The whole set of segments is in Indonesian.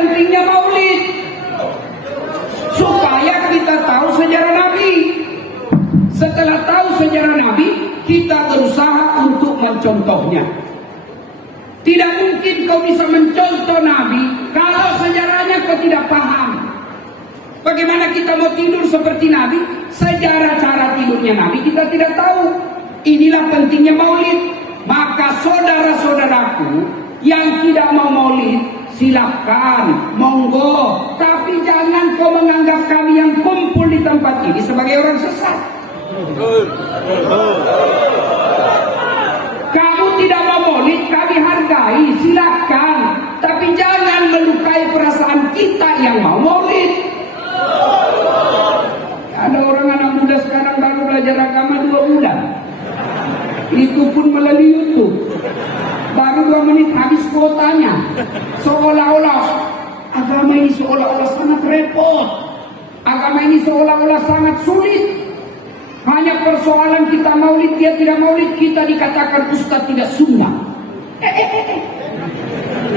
pentingnya maulid. Supaya kita tahu sejarah Nabi. Setelah tahu sejarah Nabi, kita berusaha untuk mencontohnya. Tidak mungkin kau bisa mencontoh Nabi kalau sejarahnya kau tidak paham. Bagaimana kita mau tidur seperti Nabi? Sejarah cara tidurnya Nabi kita tidak tahu. Inilah pentingnya maulid. Maka saudara-saudaraku yang tidak mau maulid, silahkan, monggo. Tapi jangan kau menganggap kami yang kumpul di tempat ini sebagai orang sesat. Kamu tidak mau maulid, kami hargai, silahkan. Tapi jangan melukai perasaan kita yang mau maulid. Ada orang anak muda sekarang baru belajar agama 2 bulan. Itu pun melalui YouTube. Baru 2 menit habis kuotanya. Seolah-olah agama ini seolah-olah sangat repot. Agama ini seolah-olah sangat sulit. Hanya persoalan kita maulid, dia tidak maulid, kita dikatakan ustaz tidak sunnah.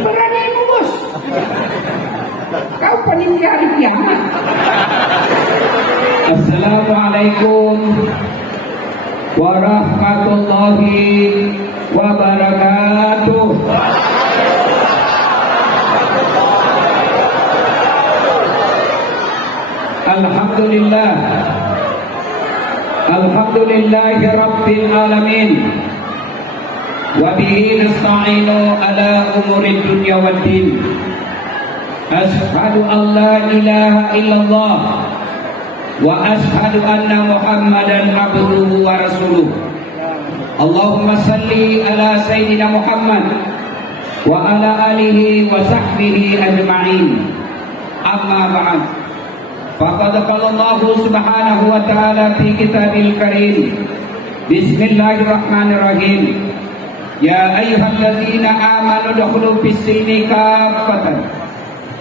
Beranimu bos. Kau panitia hari kiamat. Assalamualaikum warahmatullahi wabarakatuh. Alhamdulillah. Alhamdulillahi rabbil alamin. Wa bihi nasta'inu ala umuri dunya waddin. Ashhadu an la ilaha illallah wa ashhadu anna Muhammadan abduhu wa rasuluh. Allahumma salli ala sayyidina Muhammad wa ala alihi wa sahbihi ajma'in. Amma ba'd. Faqad qala Allah subhanahu wa ta'ala fi kitabil karim. Bismillahirrahmanirrahim. Ya ayyuhalladzina amanu udkhulu fis-silmi kaffatan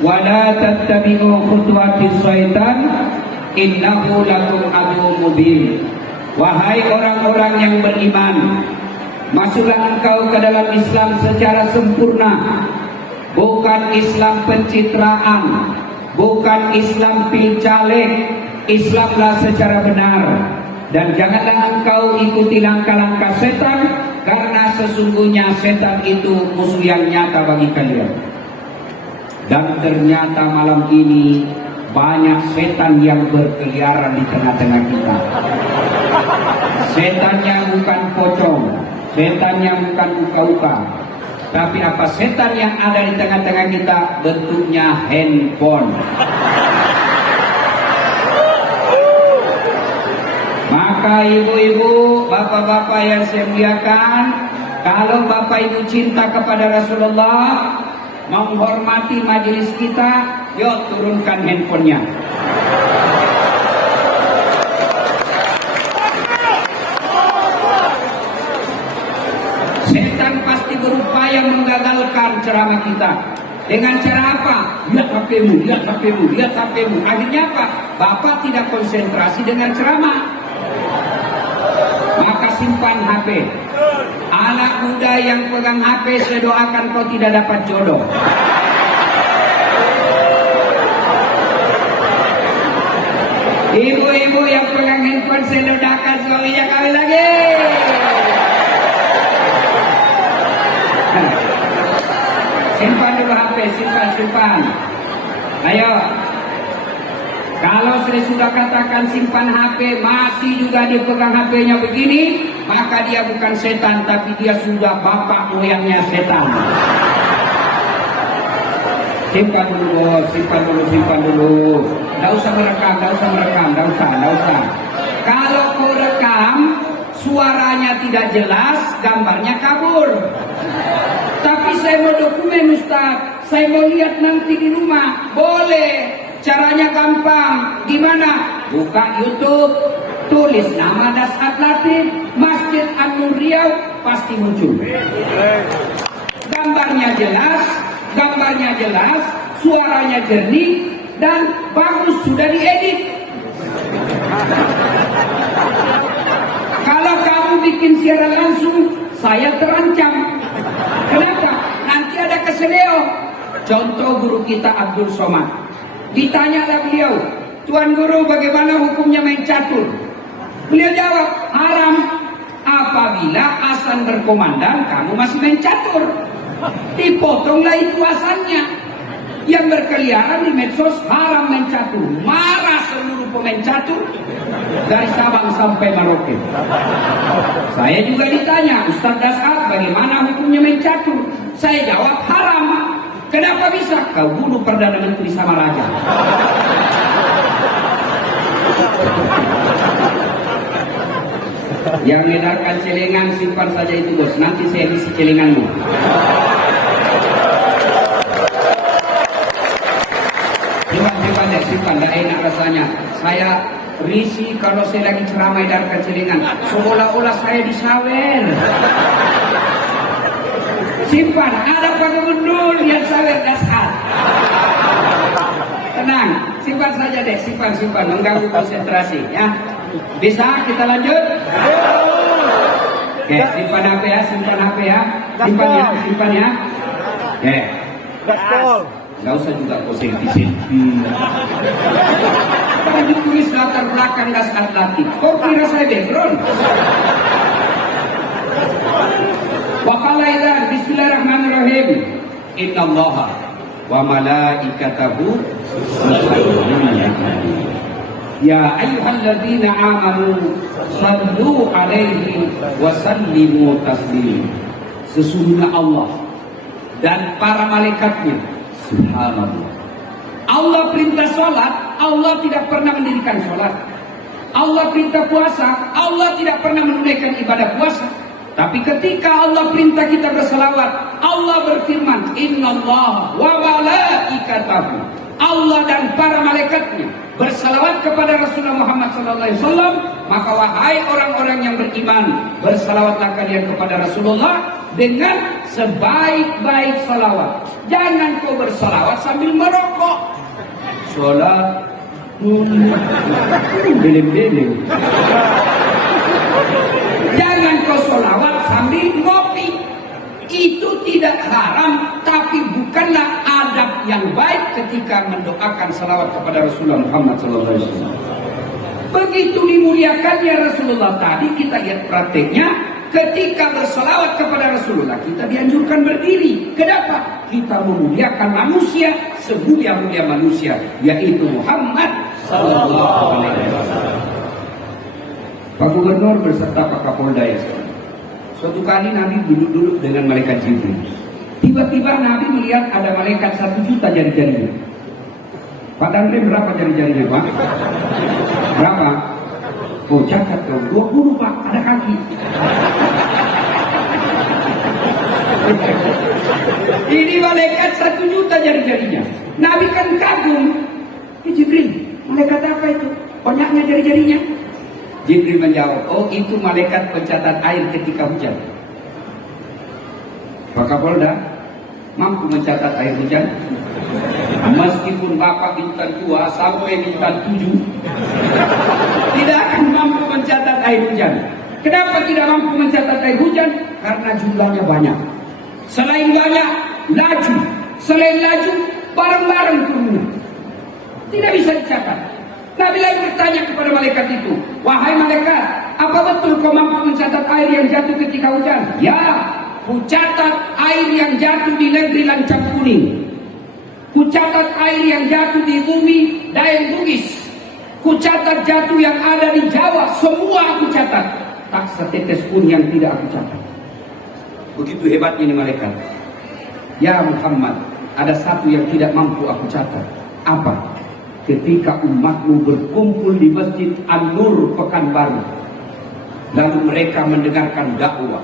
wa la tattabi'u khutuwatis syaitan innahu lakum aduwwun mubin. Wahai orang-orang yang beriman, masuklah engkau ke dalam Islam secara sempurna, bukan Islam pencitraan, bukan Islam pilcaleg. Islamlah secara benar. Dan janganlah engkau ikuti langkah-langkah setan, karena sesungguhnya setan itu musuh yang nyata bagi kalian. Dan ternyata malam ini banyak setan yang berkeliaran di tengah-tengah kita. Setannya bukan pocong, setannya bukan uka-uka, tapi apa setan yang ada di tengah-tengah kita? Bentuknya handphone. Maka ibu-ibu, bapak-bapak yang saya muliakan, kalau bapak ibu cinta kepada Rasulullah, menghormati majelis kita, yuk turunkan handphonenya. Setan pasti berupaya menggagalkan ceramah kita. Dengan cara apa? Lihat HP-mu, lihat HP-mu, lihat HP-mu. Akhirnya apa? Bapak tidak konsentrasi dengan ceramah. Maka simpan HP. Anak muda yang pegang HP, saya doakan kau tidak dapat jodoh. Ibu-ibu yang pegang handphone, saya doakan suaminya kawin lagi. Simpan dulu HP, simpan. Ayo. Kalau saya sudah katakan simpan HP, masih juga dipegang HP-nya begini, maka dia bukan setan, tapi dia sudah bapak moyangnya setan. Simpan dulu. Nggak usah merekam. Kalau kau rekam, suaranya tidak jelas, gambarnya kabur. Tapi saya mau dokumen Ustaz, saya mau lihat nanti di rumah. Boleh. Caranya gampang. Gimana? Buka YouTube, tulis nama Dasat Latif, Masjid An-Nur Riau, pasti muncul. Gambarnya jelas, suaranya jernih, dan bagus, sudah diedit. Kalau kamu bikin siaran langsung, saya terancam. Kenapa? Nanti ada keseleo. Contoh guru kita Abdul Somad. Ditanyalah beliau, Tuan Guru bagaimana hukumnya main catur? Beliau jawab, haram. Apabila azan berkumandang kamu masih main catur, dipotonglah itu azannya. Yang berkeliaran di medsos haram main catur. Marah seluruh pemain catur dari Sabang sampai Merauke. Saya juga ditanya, Ustaz Dasar bagaimana hukumnya main catur? Saya jawab haram. Kenapa bisa? Kau bunuh Perdana Menteri sama Raja. Yang mengedarkan celengan simpan saja itu bos, nanti saya isi celenganmu. Simpan, tidak enak rasanya. Saya risih kalau saya lagi ceramah edarkan celengan, seolah-olah saya disawer. Simpan, ada Pak Gubernur yang sawer Dasar. Tenang, simpan saja deh, simpan, mengganggu konsentrasi ya. Bisa kita lanjut? Oke, simpan HP ya. Simpan ya. Oke. Gak usah juga kau selfie. Kan ditulis latar belakang gas atletik. Kau kira saya background? Waqalailah bismillahirrahmanirrahim. Innallaha wa malaikatahu ya ayyuhalladzina amanu sallu alaihi wa sallimu taslima. Sesungguhnya Allah dan para malaikatnya, subhanallah. Allah perintah sholat, Allah tidak pernah mendirikan sholat. Allah perintah puasa, Allah tidak pernah menunaikan ibadah puasa. Tapi ketika Allah perintah kita berselawat, Allah berfirman, innallaha wa malaikatahu, Allah dan para malaikatnya bersalawat kepada Rasulullah Muhammad SAW. Maka wahai orang-orang yang beriman, bersalawatlah kalian kepada Rasulullah dengan sebaik-baik salawat. Jangan kau bersalawat sambil merokok. Sholat belem-belem. Jangan kau sholawat sambil ngopi. Itu tidak haram, tapi bukanlah adab yang baik ketika mendoakan salawat kepada Rasulullah Muhammad SAW. Begitu dimuliakannya Rasulullah tadi, kita lihat prakteknya. Ketika bersalawat kepada Rasulullah, kita dianjurkan berdiri. Kenapa? Kita memuliakan manusia semulia-mulia manusia, yaitu Muhammad Sallallahu Alaihi Wasallam. Pak Gubernur beserta Pak Kapolda ya. Suatu kali Nabi duduk-duduk dengan malaikat Jibril. Tiba-tiba Nabi melihat ada malaikat 1 juta jari-jarinya. Pak Danrem berapa jari-jarinya Pak? Berapa? Oh catat dong, 20 Pak, ada kaki. Ini malaikat 1 juta jari-jarinya. Nabi kan kagum. Jibril, malaikat apa itu? Banyaknya jari-jarinya. Jibril menjawab, oh itu malaikat pencatat air ketika hujan. Pak Kapolda, mampu mencatat air hujan? Meskipun Bapak bintang 2 sampai bintang 7, tidak akan mampu mencatat air hujan. Kenapa tidak mampu mencatat air hujan? Karena jumlahnya banyak. Selain banyak, laju. Selain laju, bareng-bareng turunnya. Tidak bisa dicatat. Nabi lagi bertanya kepada malaikat itu, wahai malaikat, apa betul kau mampu mencatat air yang jatuh ketika hujan? Ya, ku catat air yang jatuh di negeri Lancang Kuning. Ku catat air yang jatuh di bumi Daeng Bugis. Ku catat jatuh yang ada di Jawa. Semua aku catat. Tak setetes pun yang tidak aku catat. Begitu hebat ini malaikat. Ya Muhammad, ada satu yang tidak mampu aku catat. Apa? Ketika umatmu berkumpul di Masjid An-Nur Pekanbaru, lalu mereka mendengarkan dakwah,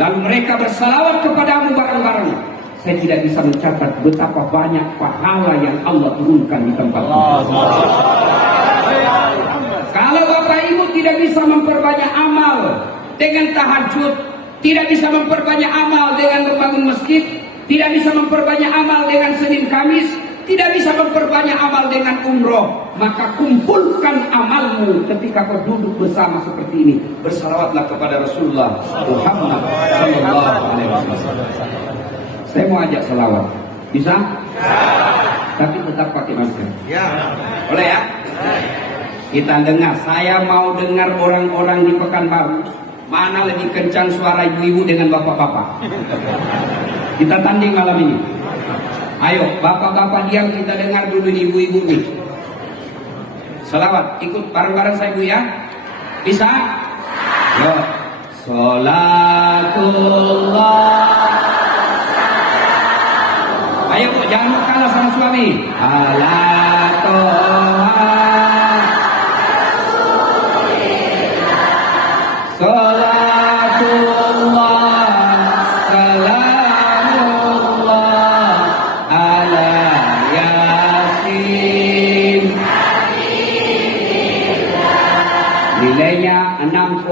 lalu mereka bersalawat kepadamu bareng-bareng, saya tidak bisa mencatat betapa banyak pahala yang Allah turunkan di tempat itu. Kalau Bapak Ibu tidak bisa memperbanyak amal dengan tahajud, tidak bisa memperbanyak amal dengan membangun masjid, tidak bisa memperbanyak amal dengan Senin Kamis, tidak bisa memperbanyak amal dengan umroh, maka kumpulkan amalmu ketika kau duduk bersama seperti ini. Bersalawatlah kepada Rasulullah Muhammad Sallallahu Alaihi Wasallam. Saya mau ajak salawat, bisa? Tapi tetap pakai masker. Ya. Boleh ya? Kita dengar, saya mau dengar orang-orang di Pekanbaru mana lebih kencang suara ibu-ibu dengan bapak-bapak. Kita tanding malam ini. Ayo, bapak-bapak diam, kita dengar dulu nih ibu-ibu nih. Salawat, ikut bareng-bareng saya Bu ya. Bisa? Yo. Salatullah. Ayo Bu, jangan kalah sama suami. Ala Toha. Salatullah, salamullah ala Yasin. Nilainya 6,5.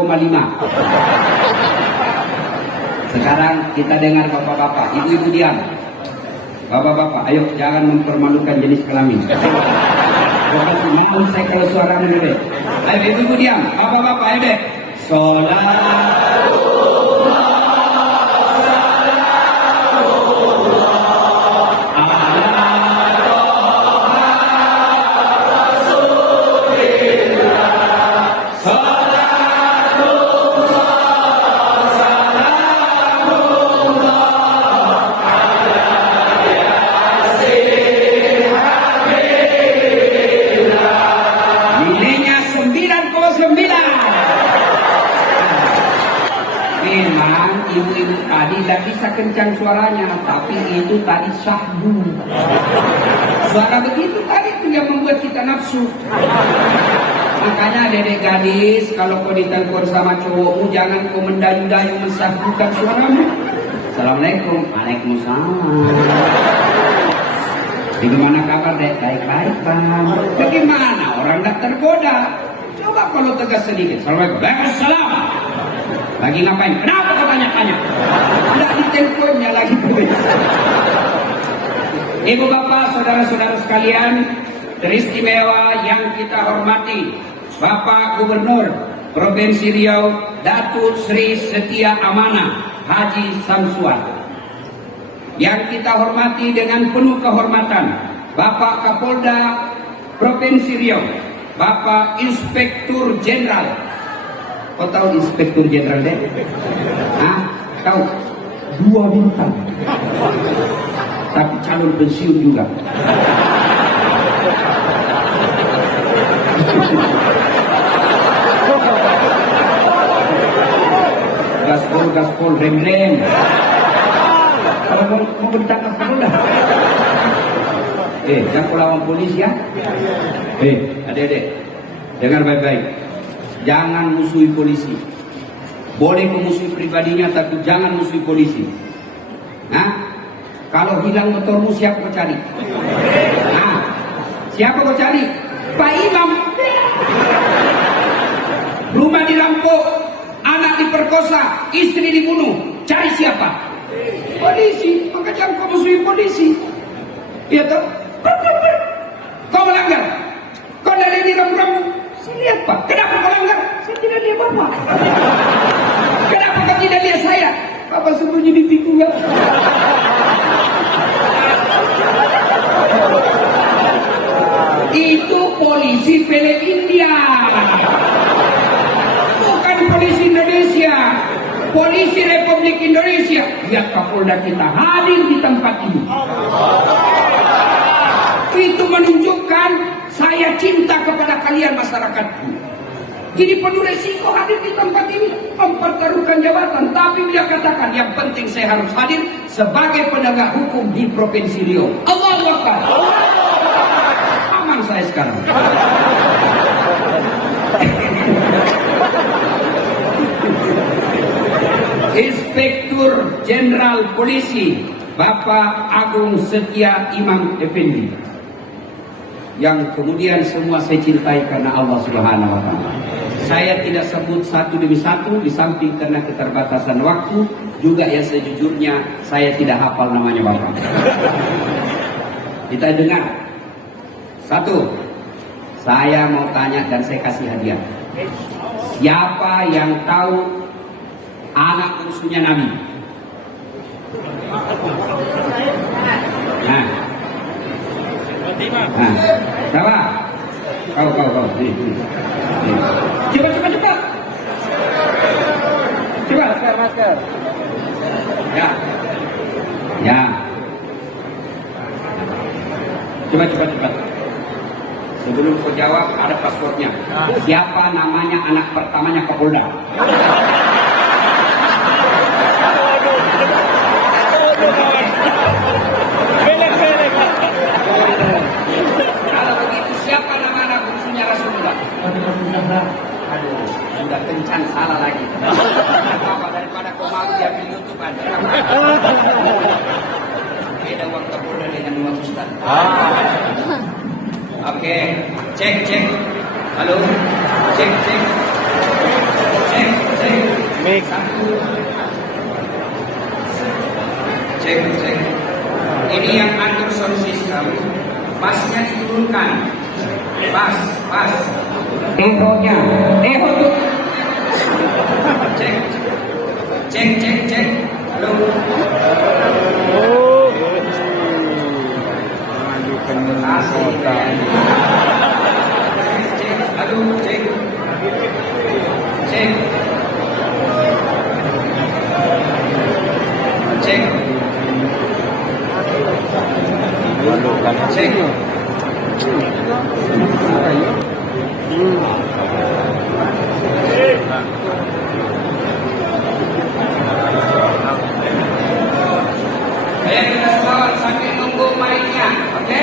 Sekarang kita dengar bapak-bapak, ibu-ibu diam. Bapak-bapak, ayo jangan mempermalukan jenis kelamin. Bapak mau saya kalau suara menurut. Ayo ibu-ibu diam, bapak-bapak ayo deh. Nilainya 9,9. Memang ibu-ibu tadi tidak bisa kencang suaranya, tapi itu tadi syahdu. Suara begitu tadi itu yang membuat kita nafsu. Makanya dedek gadis, kalau kau ditelepon sama cowokmu, jangan kau mendayu-dayu mensahdukan suaramu. Assalamualaikum. Waalaikumsalam. Bagaimana kabar dek? Baik-baik kan. Bagaimana orang tak tergoda? Coba kalau tegas sedikit. Assalamualaikum. Waalaikumsalam. Lagi ngapain? Kenapa kau tanya-tanya? Tidak diteleponnya lagi. Ibu bapak, saudara-saudara sekalian, teristimewa yang kita hormati, Bapak Gubernur Provinsi Riau, Datuk Sri Setia Amanah Haji Samsuar. Yang kita hormati dengan penuh kehormatan, Bapak Kapolda Provinsi Riau, Bapak Inspektur Jenderal. Kau tahu Inspektur Jenderal deh? Hah? Tahu? 2 bintang. Tapi calon pensiun juga. Gaspol, rem. Kalau mau bentak apa udah? Jangan kau lawan polisi ya. Adik-adik, dengar baik-baik. Jangan musuhi polisi. Boleh kau musuhi pribadinya, tapi jangan musuhi polisi. Nah, kalau hilang motormu siapa kau cari? Nah, siapa kau cari? Pak Imam. Rumah dirampok, anak diperkosa, istri dibunuh. Cari siapa? Polisi. Maka jangan kau musuhi polisi. Iya toh? Kau melanggar. Kau dari di rambu-rambu. Saya lihat Pak. Kenapa kau langgar? Saya tidak lihat Bapak. Kenapa kau tidak lihat saya? Bapak sembunyi di tikungan. Itu polisi film India. Bukan polisi Indonesia. Polisi Republik Indonesia. Lihat Kapolda kita hadir di tempat ini. Itu menunjukkan saya cinta kepada kalian masyarakatku. Jadi penuh resiko hadir di tempat ini, mempertaruhkan jabatan. Tapi dia katakan yang penting saya harus hadir sebagai penegak hukum di Provinsi Riau. Allahu Akbar. Aman saya sekarang. Inspektur Jenderal Polisi Bapak Agung Setia Imam Effendi, yang kemudian semua saya cintai karena Allah Subhanahu wa Ta'ala. Saya tidak sebut satu demi satu, di samping karena keterbatasan waktu, juga yang sejujurnya saya tidak hafal namanya Bapak. Kita dengar. Satu, saya mau tanya dan saya kasih hadiah. Siapa yang tahu anak bungsunya Nabi? Nah, Nah, berapa? Kau. Nih. Cepat. Masker. Ya. Cepat. Sebelum kau jawab, ada paspornya. Siapa namanya anak pertamanya Kapolda? Kalau begitu, siapa nama anak bungsunya Rasulullah? Aduh, sudah kencan salah lagi. Apa daripada kau malu diambil YouTube aja. Beda uang Kapolda dengan uang Ustaz. Oke, cek. Halo, cek. Mik. Cek. Ini yang atur sound system. Pasnya diturunkan. Pas. Eho-nya. Eho tuh. Cek. Halo. Cek. Ayo kita selawat sambil nunggu mainnya, oke?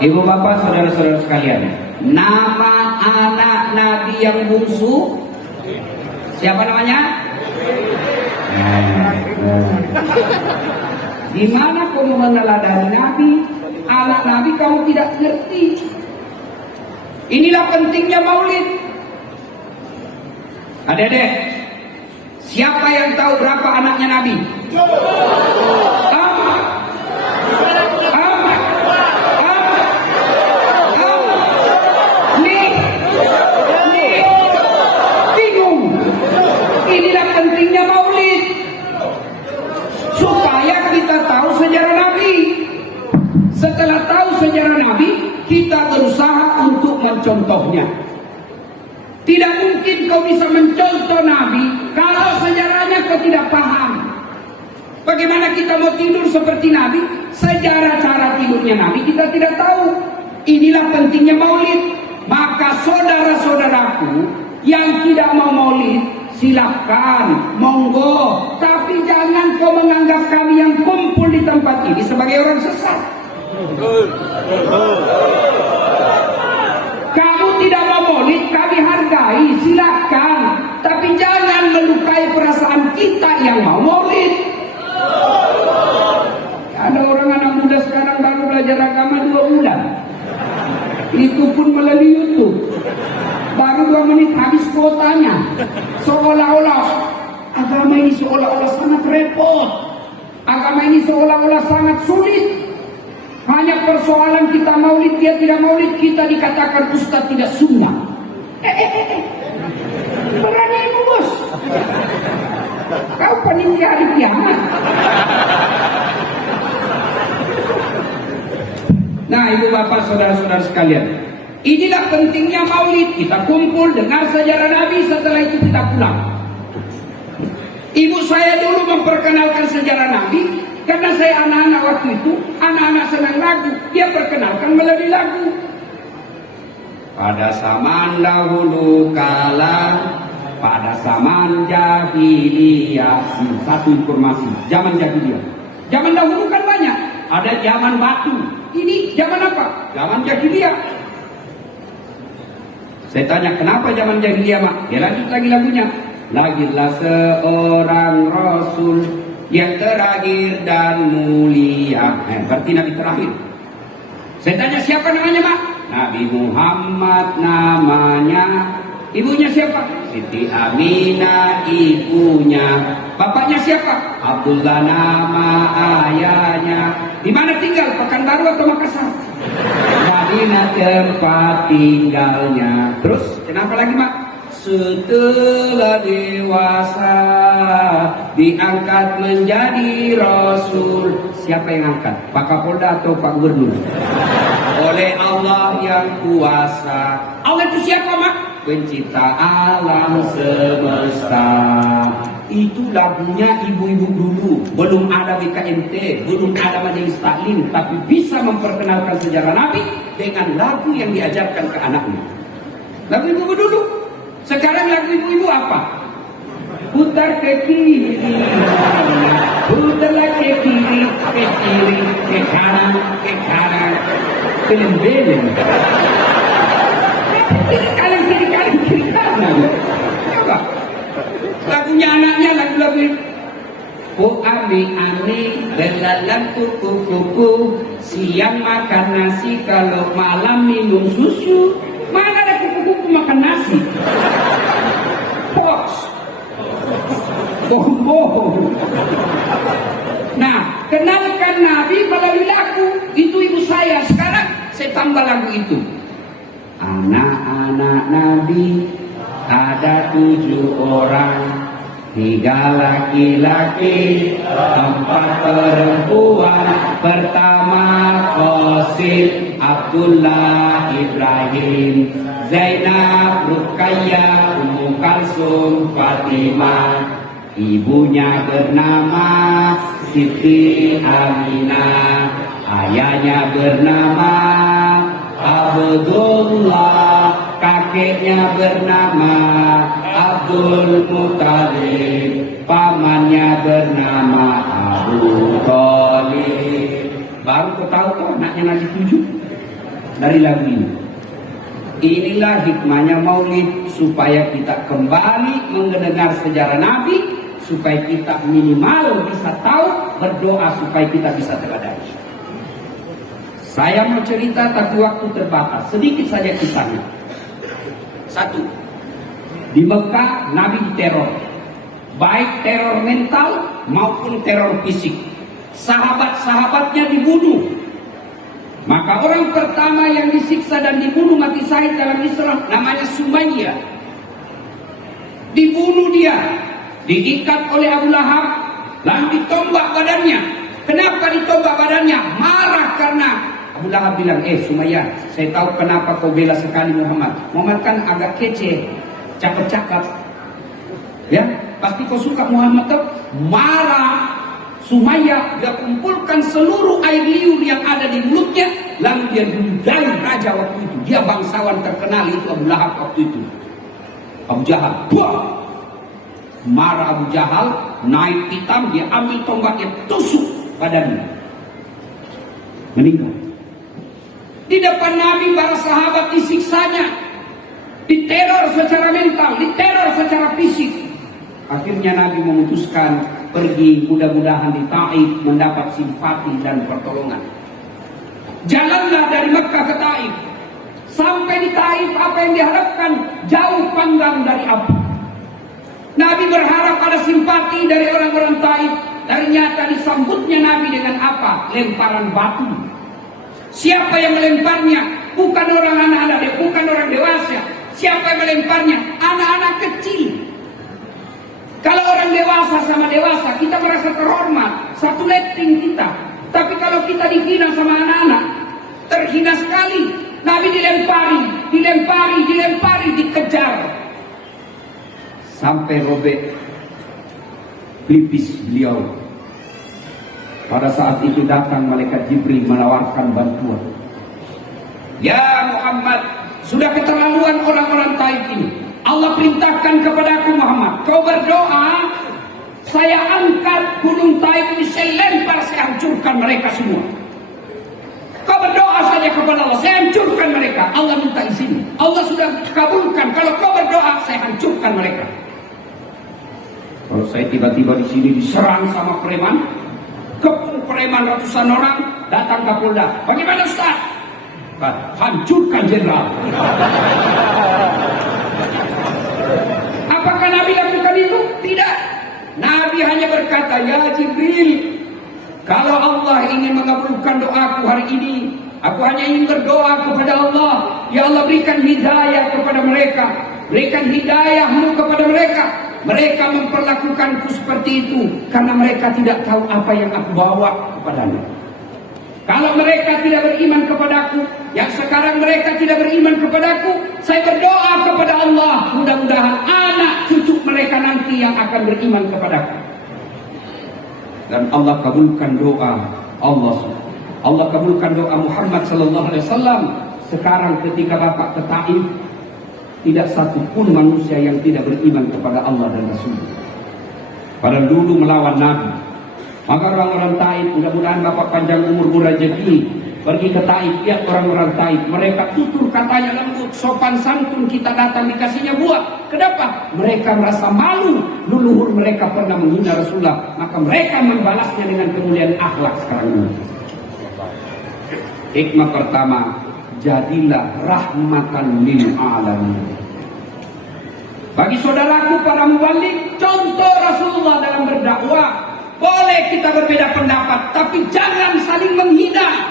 Ibu bapak saudara-saudara sekalian, nama anak Nabi yang bungsu siapa namanya? Di mana kamu meneladani Nabi, anak Nabi kamu tidak ngerti. Inilah pentingnya Maulid. Adik-adik, siapa yang tahu berapa anaknya Nabi? Inilah pentingnya Maulid, supaya kita tahu sejarah Nabi. Setelah tahu sejarah Nabi, kita berusaha untuk mencontohnya. Tidak mungkin kau bisa mencontoh Nabi kalau sejarahnya kau tidak paham. Bagaimana kita mau tidur seperti Nabi? Sejarah cara tidurnya Nabi kita tidak tahu. Inilah pentingnya Maulid. Maka saudara-saudaraku yang tidak mau Maulid, silahkan, monggo. Tapi jangan kau menganggap kami yang kumpul di tempat ini sebagai orang sesat. Kamu tidak mau Maulid, kami hargai, silahkan. Tapi jangan melukai perasaan kita yang mau Maulid. Ada orang anak muda sekarang baru belajar agama 2 bulan. Itu pun melalui YouTube. Baru 2 menit habis kuotanya. Seolah-olah agama ini seolah-olah sangat repot. Agama ini seolah-olah sangat sulit. Hanya persoalan kita maulid, dia tidak maulid, kita dikatakan ustaz tidak sunnah. Beranimu bos. Kau panitia hari kiamat. Nah, ibu bapak saudara-saudara sekalian, inilah pentingnya maulid. Kita kumpul dengar sejarah Nabi, setelah itu kita pulang. Ibu saya dulu memperkenalkan sejarah Nabi karena saya anak-anak waktu itu, anak-anak senang lagu, dia perkenalkan melalui lagu. Pada zaman dahulu kala, pada zaman jahiliyah. Satu informasi, zaman jahiliyah. Zaman dahulu kan banyak, ada zaman batu. Ini zaman apa? Zaman jahiliyah. Saya tanya, kenapa zaman jahiliyah, Mak? Dia lanjut lagi lagunya. Lahirlah seorang Rasul yang terakhir dan mulia. Berarti Nabi terakhir. Saya tanya, siapa namanya, Mak? Nabi Muhammad namanya. Ibunya siapa? Siti Aminah ibunya. Bapaknya siapa? Abdullah nama ayahnya. Di mana tinggal? Pekanbaru atau Makassar? Madinah tempat tinggalnya. Terus kenapa lagi mak? Setelah dewasa diangkat menjadi Rasul. Siapa yang angkat? Pak Kapolda atau Pak Gubernur? Oleh Allah yang kuasa. Allah itu siapa mak? Pencipta alam semesta. Itu lagunya ibu-ibu dulu. Belum ada BKMT, belum ada majelis taklim, tapi bisa memperkenalkan sejarah Nabi dengan lagu yang diajarkan ke anaknya. Lagu ibu-ibu dulu. Sekarang lagu ibu-ibu apa? Putar ke kiri, putarlah ke kiri, ke kanan, beleng-beleng. Kanan kiri kanan. Coba. Lagunya anaknya lagu-lagu. Oh ame, belalang kuku, siang makan nasi, kalau malam minum susu. Mana ada kuku-kuku makan nasi? Hoax. Bohong. Nah, kenalkan Nabi melalui lagu. Itu ibu saya. Sekarang saya tambah lagu itu. Anak-anak Nabi ada 7 orang, 3 laki-laki, 4 perempuan. Pertama Qasim, Abdullah, Ibrahim, Zainab, Ruqayyah, Ummu Kalsum, Fatimah. Ibunya bernama Siti Aminah, ayahnya bernama Abdullah, kakeknya bernama Abdul Muttalib, pamannya bernama Abu Thalib. Baru kau tahu kok anaknya Nabi 7 dari lagu ini. Inilah hikmahnya maulid, supaya kita kembali mendengar sejarah Nabi, supaya kita minimal bisa tahu, berdoa supaya kita bisa teladani. Saya mau cerita tapi waktu terbatas, sedikit saja kisahnya. 1. Di Mekah Nabi diteror, baik teror mental maupun teror fisik. Sahabat-sahabatnya dibunuh. Maka orang pertama yang disiksa dan dibunuh mati syahid dalam Islam namanya Sumayyah. Dibunuh dia, diikat oleh Abu Lahab, lalu ditombak badannya. Kenapa ditombak badannya? Marah karena Abu Lahab bilang, Sumayyah, saya tahu kenapa kau bela sekali Muhammad. Muhammad kan agak kece, cakep-cakep. Ya, pasti kau suka Muhammad tuh. Marah Sumayyah, dia kumpulkan seluruh air liur yang ada di mulutnya, lalu dia dudai raja waktu itu. Dia bangsawan terkenal itu Abu Lahab waktu itu. Abu Jahal, buah! Marah Abu Jahal, naik hitam, dia ambil tombaknya, tusuk badannya. Meninggal. Di depan Nabi, para sahabat disiksanya, diteror secara mental, diteror secara fisik. Akhirnya Nabi memutuskan pergi, mudah-mudahan di Taif mendapat simpati dan pertolongan. Jalanlah dari Mekah ke Taif. Sampai di Taif, apa yang diharapkan? Jauh panggang dari api. Nabi berharap ada simpati dari orang-orang Taif. Ternyata disambutnya Nabi dengan apa? Lemparan batu. Siapa yang melemparnya? Bukan orang anak-anak, bukan orang dewasa. Siapa yang melemparnya? Anak-anak kecil. Kalau orang dewasa sama dewasa, kita merasa terhormat, satu letting kita. Tapi kalau kita dihina sama anak-anak, terhina sekali. Nabi dilempari, dikejar. Sampai robek pelipis beliau. Pada saat itu datang malaikat Jibril menawarkan bantuan. Ya Muhammad, sudah keterlaluan orang-orang Taif ini. Allah perintahkan kepadaku Muhammad, kau berdoa, saya angkat gunung Taif ini, saya lempar, saya hancurkan mereka semua. Kau berdoa saja kepada Allah, saya hancurkan mereka. Allah minta izin, Allah sudah kabulkan. Kalau kau berdoa, saya hancurkan mereka. Kalau saya tiba-tiba di sini diserang sama preman, kepung preman ratusan orang, datang Kapolda. Bagaimana Ustaz? hancurkan jenderal. Apakah Nabi lakukan itu? Tidak. Nabi hanya berkata, ya Jibril, kalau Allah ingin mengabulkan doaku hari ini, aku hanya ingin berdoa kepada Allah, ya Allah berikan hidayah kepada mereka, berikan hidayahmu kepada mereka. Mereka memperlakukanku seperti itu karena mereka tidak tahu apa yang aku bawa kepadanya. Kalau mereka tidak beriman kepadaku, yang sekarang mereka tidak beriman kepadaku, saya berdoa kepada Allah, mudah-mudahan anak cucu mereka nanti yang akan beriman kepadaku. Dan Allah kabulkan doa Allah kabulkan doa Muhammad sallallahu alaihi wasallam. Sekarang ketika Bapak ke Taif, tidak satu pun manusia yang tidak beriman kepada Allah dan Rasul. Padahal dulu melawan Nabi. Maka orang-orang Taif, mudah-mudahan Bapak panjang umur berrezeki, pergi ke Taif, lihat orang-orang Taif, mereka tutur katanya lembut, sopan santun, kita datang dikasihnya buah. Kenapa? Mereka merasa malu, leluhur mereka pernah menghina Rasulullah, maka mereka membalasnya dengan kemuliaan akhlak sekarang ini. Hikmah pertama, jadilah rahmatan lil alamin. Bagi saudaraku para mubalik, contoh Rasulullah dalam berdakwah. Boleh kita berbeda pendapat, tapi jangan saling menghina.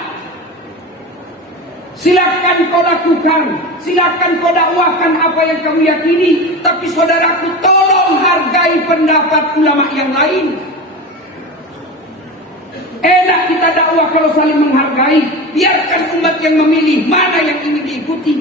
Silakan kau lakukan, silakan kau dakwakan apa yang kamu yakini, tapi saudaraku tolong hargai pendapat ulama yang lain. Enak kita dakwah kalau saling menghargai. Biarkan umat yang memilih mana yang ingin diikuti.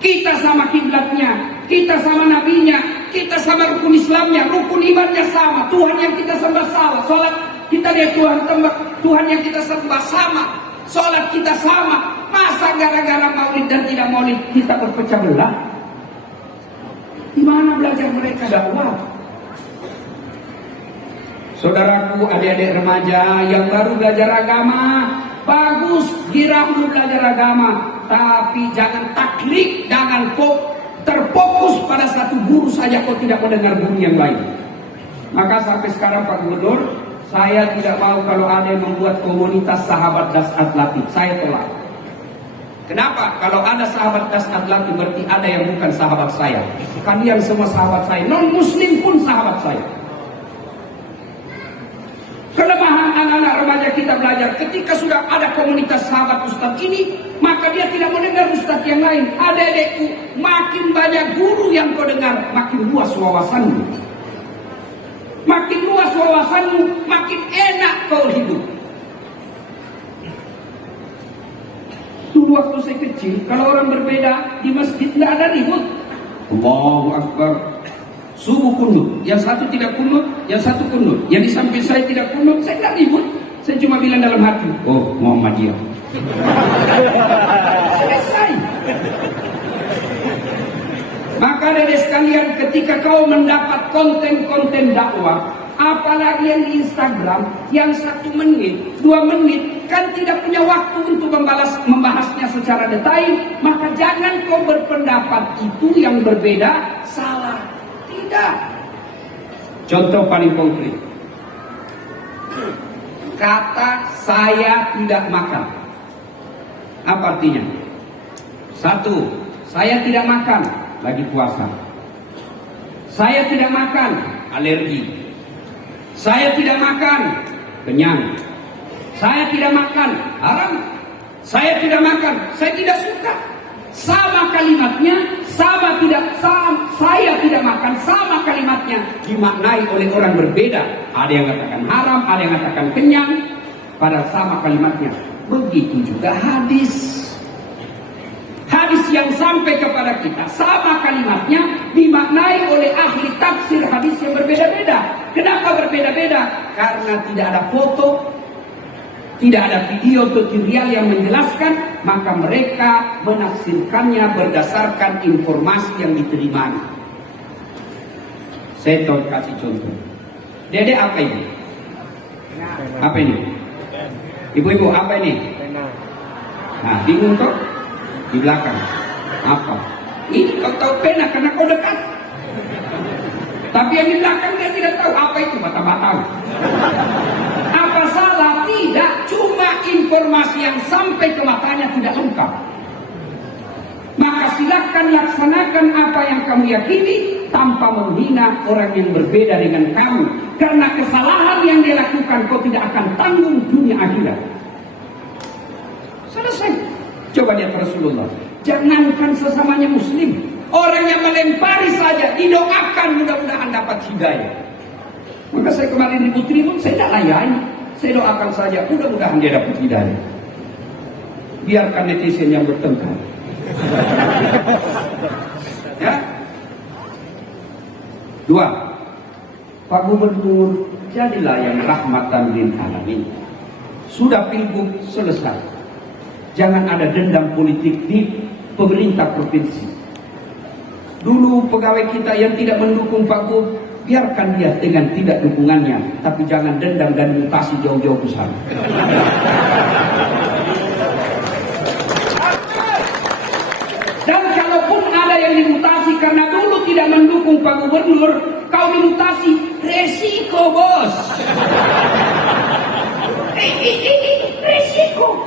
Kita sama kiblatnya, kita sama nabinya, kita sama rukun Islamnya, rukun imannya sama, Tuhan yang kita sembah sama, sholat kita dia Tuhan yang kita sembah sama, sholat kita sama. Masa gara-gara maulid dan tidak maulid kita berpecah belah? Di mana belajar mereka dakwah? Saudaraku, adik-adik remaja yang baru belajar agama, bagus girahmu belajar agama, tapi jangan taklid, jangan terfokus pada satu guru saja, kau tidak mendengar guru yang lain. Maka sampai sekarang Pak Gubernur, saya tidak mau kalau ada yang membuat komunitas sahabat Dasat Latif, saya tolak. Kenapa? Kalau ada sahabat Dasat Latif berarti ada yang bukan sahabat saya. Kalian semua sahabat saya, non muslim pun sahabat saya. Kelemahan anak-anak remaja kita belajar, ketika sudah ada komunitas sahabat Ustadz ini, maka dia tidak mendengar Ustadz yang lain. Adik-adikku, makin banyak guru yang kau dengar, makin luas wawasanmu. Makin luas wawasanmu, makin enak kau hidup. Dulu waktu saya kecil, kalau orang berbeda di masjid tidak ada ribut. Allahu Akbar. Subuh kunut, yang satu tidak kunut, yang satu kunut, yang di samping saya tidak kunut, saya tidak ribut. Saya cuma bilang dalam hati, oh Muhammadiyah. Selesai. Maka dari sekalian, ketika kau mendapat konten-konten dakwah, apalagi yang di Instagram, yang 1 menit, 2 menit, kan tidak punya waktu untuk membahasnya secara detail, maka jangan kau berpendapat itu yang berbeda salah. Tidak. Contoh paling konkret. Kata saya tidak makan. Apa artinya? 1. Saya tidak makan, lagi puasa. Saya tidak makan, alergi. Saya tidak makan, kenyang. Saya tidak makan, haram. Saya tidak makan, saya tidak suka. Sama kalimatnya, saya tidak makan, sama kalimatnya dimaknai oleh orang berbeda. Ada yang katakan haram, ada yang katakan kenyang, padahal sama kalimatnya. Begitu juga hadis. Hadis yang sampai kepada kita, sama kalimatnya dimaknai oleh ahli tafsir hadis yang berbeda-beda. Kenapa berbeda-beda? Karena tidak ada foto, tidak ada video tutorial yang menjelaskan, maka mereka menafsirkannya berdasarkan informasi yang diterima. Saya tahu kasih contoh. Dede apa ini? Apa ini? Ibu-ibu apa ini? Nah, bingung toh? Di belakang. Apa? Ini kau tahu pena karena kau dekat. Tapi yang di belakang dia tidak tahu apa itu bata-bata. Apa salah? Tidak. tidak, cuma informasi yang sampai ke matanya tidak lengkap. Maka silakan laksanakan apa yang kamu yakini tanpa menghina orang yang berbeda dengan kamu. Karena kesalahan yang dia lakukan kau tidak akan tanggung dunia akhirat. Selesai. Coba lihat Rasulullah. Jangankan sesamanya muslim, orang yang melempari saja didoakan mudah-mudahan dapat hidayah. Maka saya kemarin ribut-ribut, saya tidak layani. Saya doakan saja mudah-mudahan dia dapat hidayah. Biarkan netizen yang bertengkar. Ya. 2. Pak Gubernur, jadilah yang rahmatan lil alamin. Sudah pilgub selesai. Jangan ada dendam politik di pemerintah provinsi. Dulu pegawai kita yang tidak mendukung Pak Gub, biarkan dia dengan tidak dukungannya, tapi jangan dendam dan mutasi jauh-jauh ke sana. Dan kalaupun ada yang dimutasi karena dulu tidak mendukung Pak Gubernur, kau dimutasi, resiko bos. Resiko.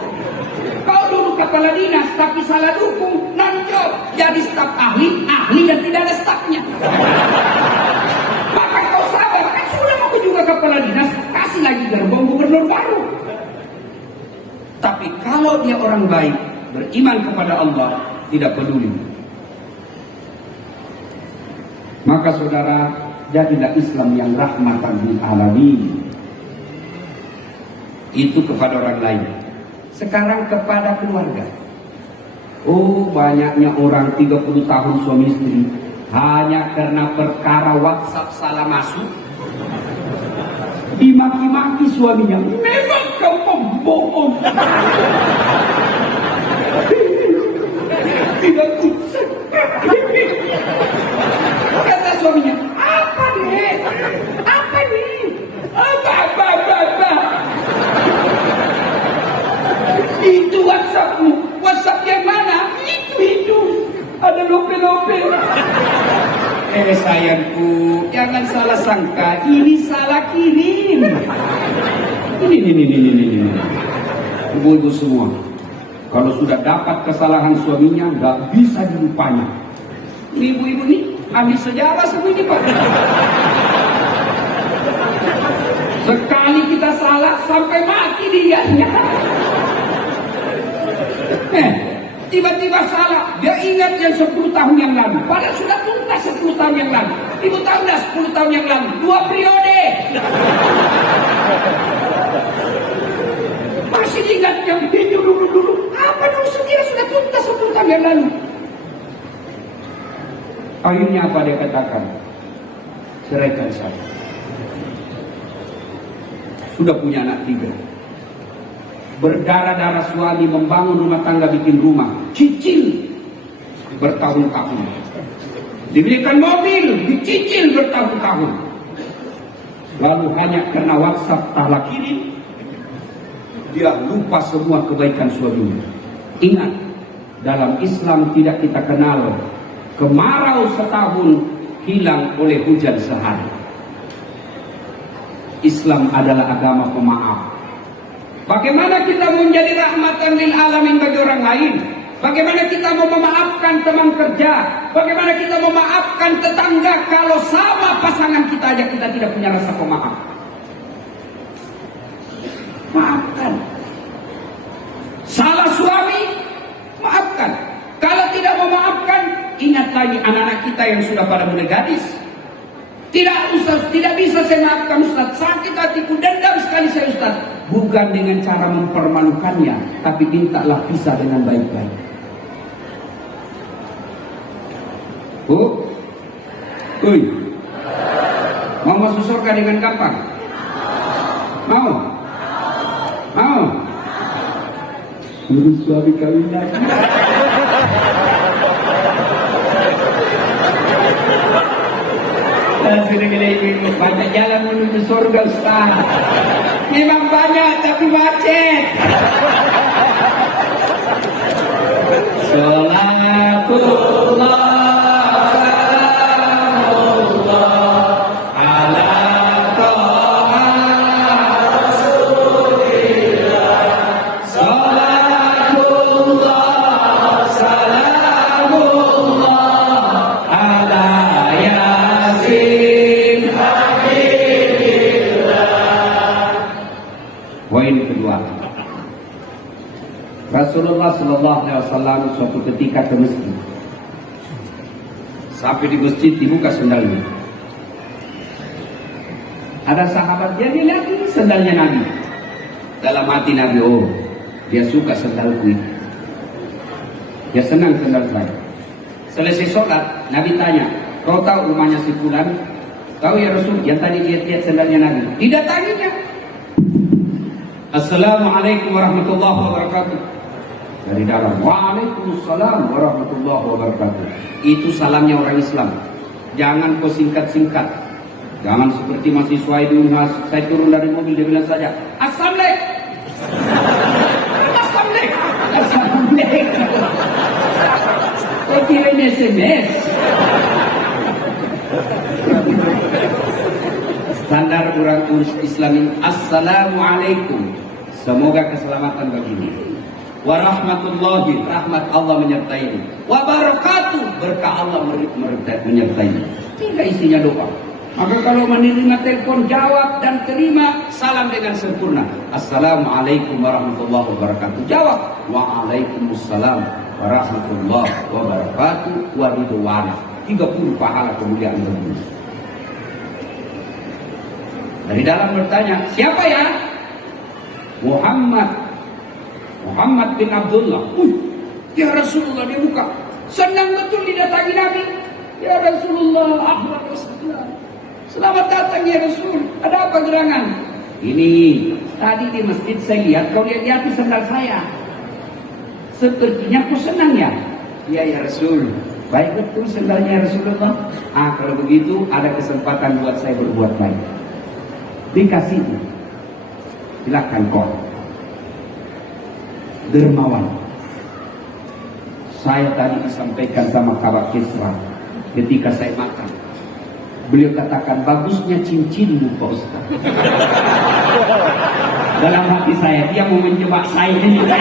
Kau dulu kepala dinas tapi salah dukung, non-job, jadi staf ahli dan tidak ada stafnya. Maka kau sabar, kan sudah mau juga kepala dinas, kasih lagi gerbong gubernur baru. Tapi kalau dia orang baik, beriman kepada Allah, tidak peduli. Maka saudara, jadilah Islam yang rahmatan lil alamin. Itu kepada orang lain. Sekarang kepada keluarga. Oh, banyaknya orang 30 tahun suami istri hanya karena perkara WhatsApp salah masuk dimaki-maki suaminya. Memang kau pembohong. Tidak bisa. Kata suaminya, apa deh? Apa nih? Apa? Itu WhatsAppmu. WhatsApp yang mana? Itu. Ada lope-lope. Sayangku, jangan salah sangka. Ini salah kirim. Ini. Ibu-ibu semua, kalau sudah dapat kesalahan suaminya, nggak bisa dilupanya. Ibu-ibu nih, ahli sejarah semua ini Pak. Sekali kita salah, sampai mati dianya. Tiba-tiba salah, dia ingat yang 10 tahun yang lalu. Padahal sudah tuntas 10 tahun yang lalu. Ibu tahu dah 10 tahun yang lalu, 2 periode. Masih ingat yang video dulu. Apa dulu sekira sudah tuntas 10 tahun yang lalu. Akhirnya apa dia katakan? Ceraikan saya. Sudah punya anak 3. Berdarah-darah suami membangun rumah tangga, bikin rumah, cicil bertahun-tahun. Dibelikan mobil, dicicil bertahun-tahun. Lalu hanya karena WhatsApp tak kirim, dia lupa semua kebaikan suaminya. Ingat, dalam Islam tidak kita kenal kemarau setahun hilang oleh hujan sehari. Islam adalah agama pemaaf. Bagaimana kita menjadi rahmatan lil alamin bagi orang lain? Bagaimana kita mau memaafkan teman kerja? Bagaimana kita memaafkan tetangga kalau sama pasangan kita aja kita tidak punya rasa pemaaf? Maafkan. Salah suami, maafkan. Kalau tidak memaafkan, ingat lagi anak-anak kita yang sudah pada mulai gadis. Tidak bisa saya maafkan Ustaz. Sakit hatiku, dendam sekali saya Ustaz. Bukan dengan cara mempermalukannya, tapi mintalah pisah dengan baik-baik. Mau masuk surga dengan gampang? Mau? Suruh suami kawin lagi. Banyak jalan menuju surga Ustaz. Memang banyak tapi macet. Salatullah salamullah ala toha rasulillah. Sallallahu Alaihi Wasallam suatu ketika ke masjid. Sampai di masjid dibuka sendalnya. Ada sahabat dia lihat ini sendalnya Nabi. Dalam hati Nabi, oh dia suka sendalku itu. Dia senang sendal saya. Selesai sholat, Nabi tanya, kau tahu rumahnya si Fulan? Tahu ya Rasul, yang tadi lihat sendalnya Nabi. Didatanginya. Assalamualaikum warahmatullahi wabarakatuh. Dari dalam, waalaikumsalam warahmatullahi wabarakatuh. Itu salamnya orang Islam. Jangan kau singkat-singkat. Jangan seperti mahasiswa itu, saya turun dari mobil dia bilang saja, Assalamualaikum. Assalamualaikum. Assalamualaikum. Kau kira ini SMS? Standar orang Islam ini, Assalamualaikum. Semoga keselamatan bagimu. Warahmatullahi, rahmat Allah menyertaimu. Wabarakatuh, berkah Allah menyertaimu. Tidak isinya doa. Maka kalau menerima telepon, jawab dan terima salam dengan sempurna. Assalamualaikum warahmatullahi wabarakatuh. Jawab, waalaikumsalam warahmatullahi wabarakatuh. Waridwana 30 pahala kemuliaan bagi. Dari dalam bertanya, siapa ya? Muhammad bin Abdullah. Ya Rasulullah, dia buka. Senang betul didatangi Nabi. Ya Rasulullah, Ahmad Rasulullah. Selamat datang ya Rasul. Ada apa gerangan? Ini tadi di masjid saya lihat kau lihat sendal saya. Sepertinya kau senang ya? Iya ya Rasul. Baik betul sendalnya Rasulullah. Kalau begitu ada kesempatan buat saya berbuat baik. Dikasih. Silakan kau. Dermawan. Saya tadi disampaikan sama Kabak Kisra ketika saya makan. Beliau katakan, bagusnya cincinmu Pak Ustaz. Dalam hati saya, dia mau menjebak saya juga.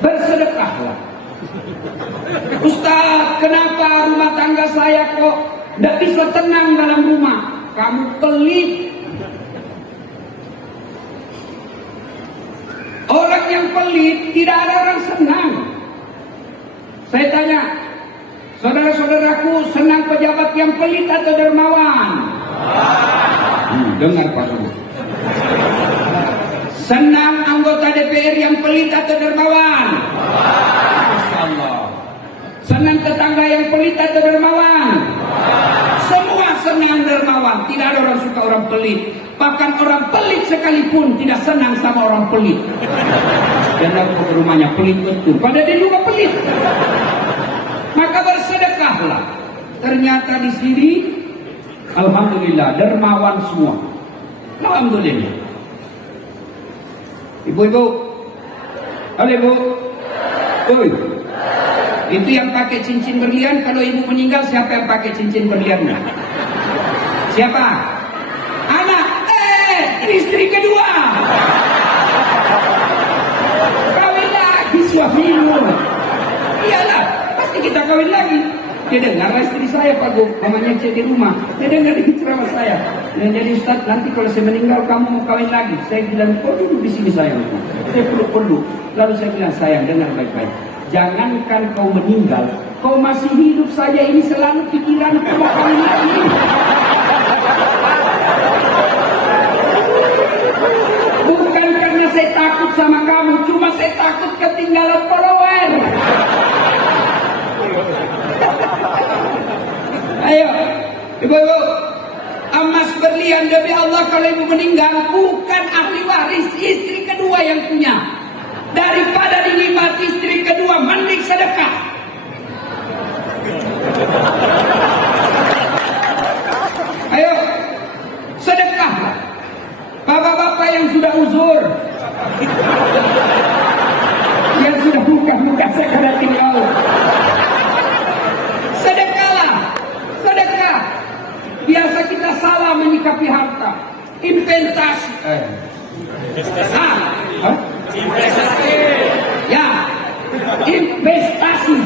Bersedekahlah. Ustaz, kenapa rumah tangga saya kok tidak bisa tenang dalam rumah? Kamu pelit. Orang yang pelit tidak ada orang senang. Saya tanya, saudara-saudaraku, senang pejabat yang pelit atau dermawan? Dengar Pak Sobo. Senang anggota DPR yang pelit atau dermawan? Masya Allah. Senang tetangga yang pelit atau dermawan? Semua senang dermawan. Tidak ada orang suka orang pelit. Bahkan orang pelit sekalipun tidak senang sama orang pelit. Dan aku ke rumahnya pelit betul. Padahal dia juga pelit. Maka bersedekahlah. Ternyata di sini, alhamdulillah, dermawan semua. Alhamdulillah. Ibu-ibu, halo ibu, itu yang pakai cincin berlian. Kalau ibu meninggal, siapa yang pakai cincin berliannya? Siapa? Anak. Istri kedua. Kawin lagi suamimu. Iyalah, pasti kita kawin lagi. Dia dengar istri saya Pak Gu, mamanya cek di rumah. Dia dengar di ceramah saya. Dan jadi Ustaz, nanti kalau saya meninggal kamu mau kawin lagi. Saya bilang, kau duduk di sini sayang. Saya peluk-peluk. Lalu saya bilang, sayang dengar baik-baik. Jangankan kau meninggal, kau masih hidup saja ini selalu pikiran kau mau kawin lagi. Bukan karena saya takut sama kamu, cuma saya takut ketinggalan follower. Ayo, ibu-ibu, emas berlian demi Allah kalau ibu meninggal bukan ahli waris, istri kedua yang punya. Daripada dinikmati istri kedua, mending sedekah. Ayo, sedekah. Bapak-bapak yang sudah uzur, yang sudah buka saya kada tinggal. Sedekahlah, sedekah. Biasa kita salah menyikapi harta. Investasi. Investasi. Ya, investasi.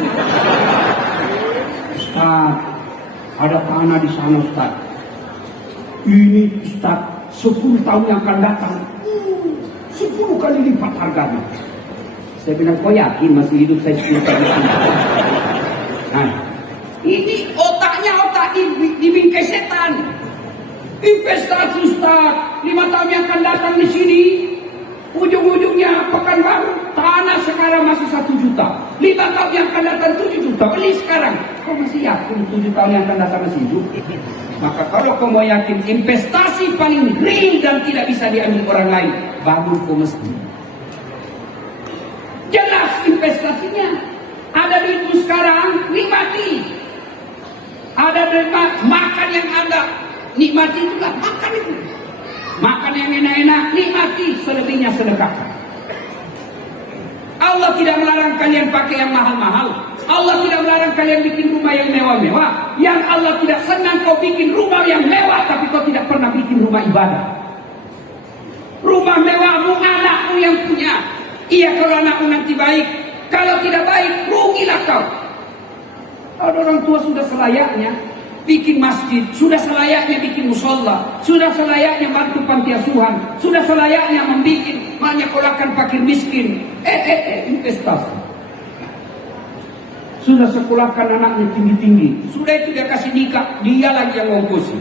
Ustaz, ada tanah di sana Ustaz. Ini Ustaz 10 tahun yang akan datang 10 kali lipat harganya. Saya bilang, kau yakin masih hidup saya 10 kali lipat? Nah, ini otaknya otak di bingkai setan. Investasi Ustaz, 5 tahun yang akan datang di sini, ujung-ujungnya Pekanbaru, tanah sekarang masih 1 juta. 5 tahun yang akan datang 7 juta, beli sekarang. Kau masih yakin 7 tahun yang akan datang masih hidup? Maka kalau kau mau yakin investasi paling real dan tidak bisa diambil orang lain, bangun kau mesti. Jelas investasinya. Ada duitmu sekarang, nikmati. Ada makan yang ada, nikmati juga, makan itu. Makan yang enak-enak, nikmati, selebihnya sedekahkan. Allah tidak melarang kalian pakai yang mahal-mahal. Allah tidak melarang kalian bikin rumah yang mewah-mewah. Yang Allah tidak senang kau bikin rumah yang mewah, tapi kau tidak pernah bikin rumah ibadah. Rumah mewahmu anakmu yang punya. Iya kalau anakmu nanti baik. Kalau tidak baik, rugilah kau. Kalau orang tua sudah selayaknya bikin masjid, sudah selayaknya bikin musola, sudah selayaknya bantu panti asuhan, sudah selayaknya membikin menyekolahkan fakir miskin. Investasi. Sudah sekolahkan anaknya tinggi-tinggi, sudah itu dia kasih nikah, dia lagi yang ngongkosi.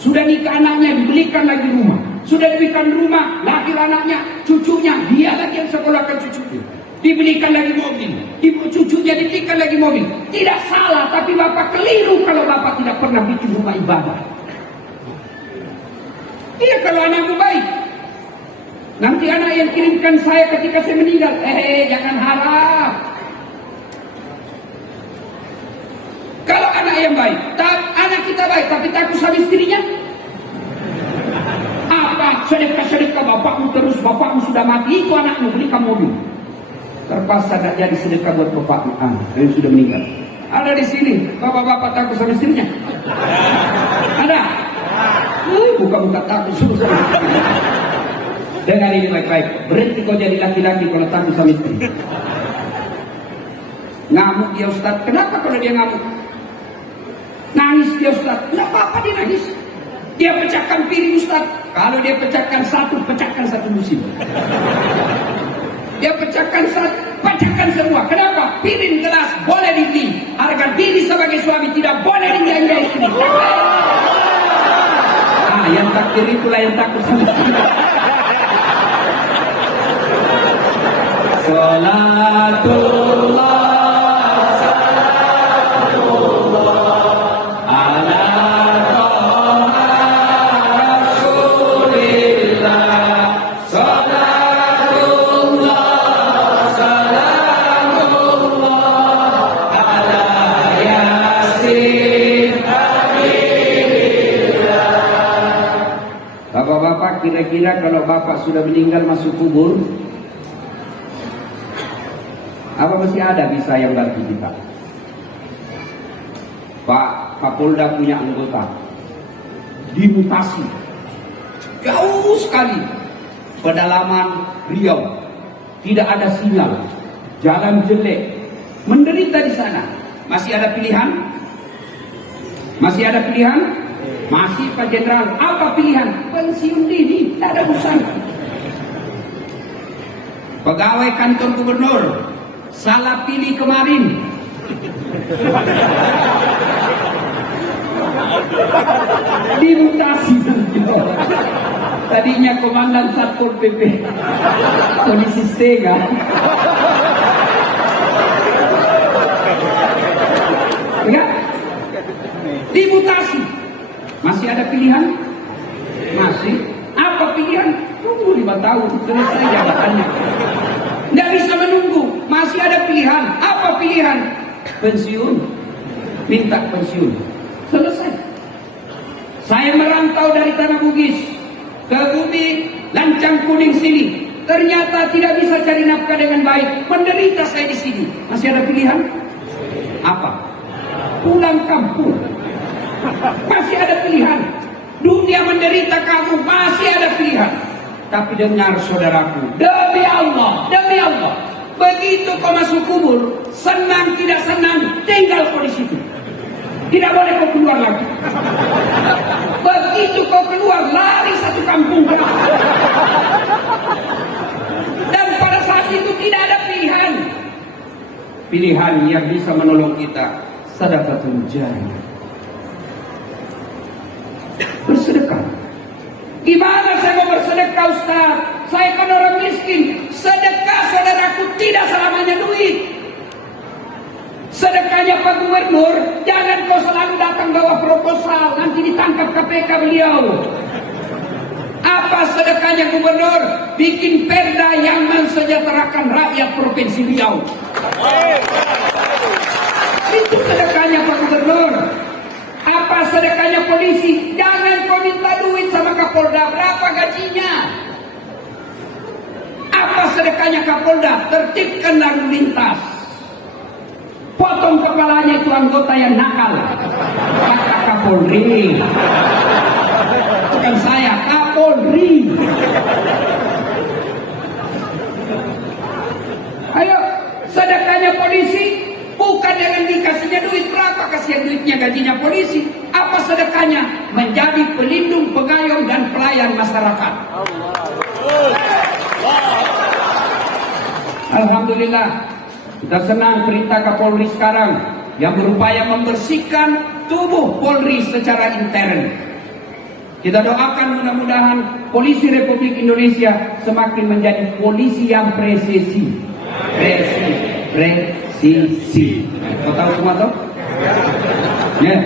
Sudah nikah anaknya, dibelikan lagi rumah. Sudah dibelikan rumah, lahir anaknya, cucunya, dia lagi yang sekolahkan cucunya. Dibelikan lagi mobil, ibu cucunya dibelikan lagi mobil. Tidak salah, tapi bapak keliru kalau bapak tidak pernah bikin rumah ibadah. Iya kalau anakmu baik. Nanti anak yang kirimkan saya ketika saya meninggal, jangan harap. Kalau anak yang baik, anak kita baik, tapi takut sama istrinya. Apa sedekah-sedekah bapakmu terus, bapakmu sudah mati, itu anakmu belikan mobil. Terpaksa tidak jadi sedekah buat bapakmu yang sudah meninggal. Ada di sini bapak-bapak takut sama istrinya? Ada? Buka-buka takut susah. Dengar ini baik-baik. Berhenti kau jadi laki-laki kalau takut sama istri. Ngamuk dia Ustaz. Kenapa kalau dia ngamuk? Nangis dia Ustaz. Tidak apa-apa dia nangis. Dia pecahkan piring Ustaz. Kalau dia pecahkan satu musim. Dia pecahkan semua. Kenapa? Piring gelas boleh dibeli. Harga diri sebagai suami tidak boleh dijanjai istri. Yang takdir itulah yang takut sama istri. Salatullah kira-kira kalau bapak sudah meninggal masuk kubur, apa masih ada bisa yang bantu kita? Pak Kapolda punya anggota dimutasi jauh sekali pedalaman Riau, tidak ada sinyal, jalan jelek, menderita di sana. Masih ada pilihan? Masih ada pilihan? Masih Pak Jenderal, apa pilihan? Pensiun dini, tidak ada urusan. Pegawai kantor gubernur, salah pilih kemarin. Dimutasi. Tadinya komandan Satpol PP, kondisi setengah. Ya? Dimutasi. Masih ada pilihan? Masih. Apa pilihan? Tunggu 5 tahun selesai jabatannya. Tidak bisa menunggu. Masih ada pilihan. Apa pilihan? Pensiun. Minta pensiun. Selesai. Saya merantau dari Tanah Bugis ke Bumi Lancang Kuning sini. Ternyata tidak bisa cari nafkah dengan baik. Menderita saya di sini. Masih ada pilihan? Apa? Pulang kampung. Masih ada pilihan. Dunia menderita, kamu masih ada pilihan. Tapi dengar saudaraku, demi Allah, begitu kau masuk kubur, senang tidak senang, tinggal kau di situ. Tidak boleh kau keluar lagi. Begitu kau keluar, lari satu kampung. Dan pada saat itu tidak ada pilihan. Pilihan yang bisa menolong kita, sedekahul jariyah. Bersedekah. Gimana saya mau bersedekah, Ustaz? Saya kan orang miskin. Sedekah, saudaraku, tidak selamanya duit. Sedekahnya Pak Gubernur, jangan kau selalu datang bawa proposal, nanti ditangkap KPK beliau. Apa sedekahnya Gubernur? Bikin perda yang mensejahterakan rakyat Provinsi Riau. Itu sedekahnya Pak Gubernur. Apa sedekahnya polisi? Jangan kau minta duit sama Kapolda. Berapa gajinya? Apa sedekahnya Kapolda? Tertibkan lalu lintas. Potong kepalanya itu anggota yang nakal. Kata Kapolri. Bukan saya, Kapolri. Ayo, sedekahnya polisi. Bukan dengan dikasihnya duit. Berapa kasihan duitnya gajinya polisi? Apa sedekahnya? Menjadi pelindung, pengayom, dan pelayan masyarakat. Alhamdulillah, kita senang cerita Kapolri sekarang yang berupaya membersihkan tubuh Polri secara intern. Kita doakan mudah-mudahan Polisi Republik Indonesia semakin menjadi polisi yang presisi. Presisi. Kau tahu semua toh? Ya.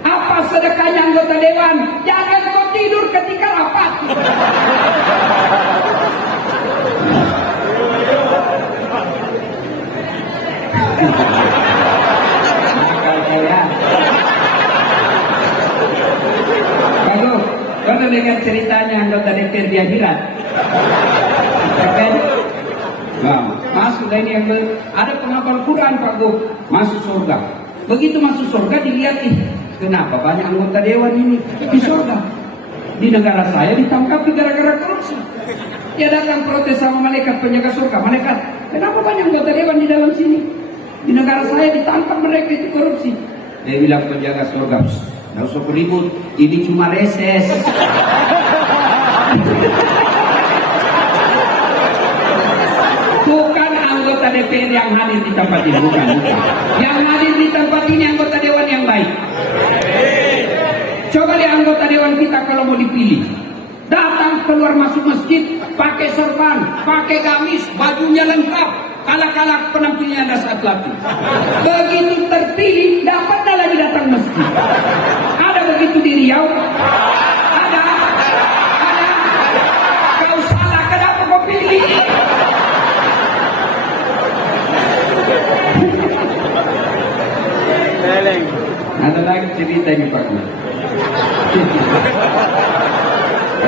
Apa sedekahnya anggota dewan? Jangan kau tidur ketika rapat. Bagus. Kau dengar ceritanya anggota DPR di akhirat. Nah, masuk ini yang ada penghafal Quran Pak Gu, masuk surga. Begitu masuk surga dilihat, kenapa banyak anggota dewan ini di surga? Di negara saya ditangkap gara-gara korupsi. Dia datang protes sama malaikat penjaga surga. Malaikat, kenapa banyak anggota dewan di dalam sini? Di negara saya ditangkap mereka itu korupsi. Dia bilang penjaga surga, nggak usah ribut, ini cuma reses. Bukan anggota DPR yang hadir di tempat ini, bukan. Yang hadir di tempat ini anggota dewan yang baik. Coba lihat anggota dewan kita kalau mau dipilih, datang keluar masuk masjid pakai sorban, pakai gamis, bajunya lengkap, kalah-kalah penampilannya ada saat latih. Begitu terpilih, dapat lagi datang masjid. Ada begitu di Riau? Ada. Kau salah, kenapa kau pilih? Ada lagi cerita ini Pak.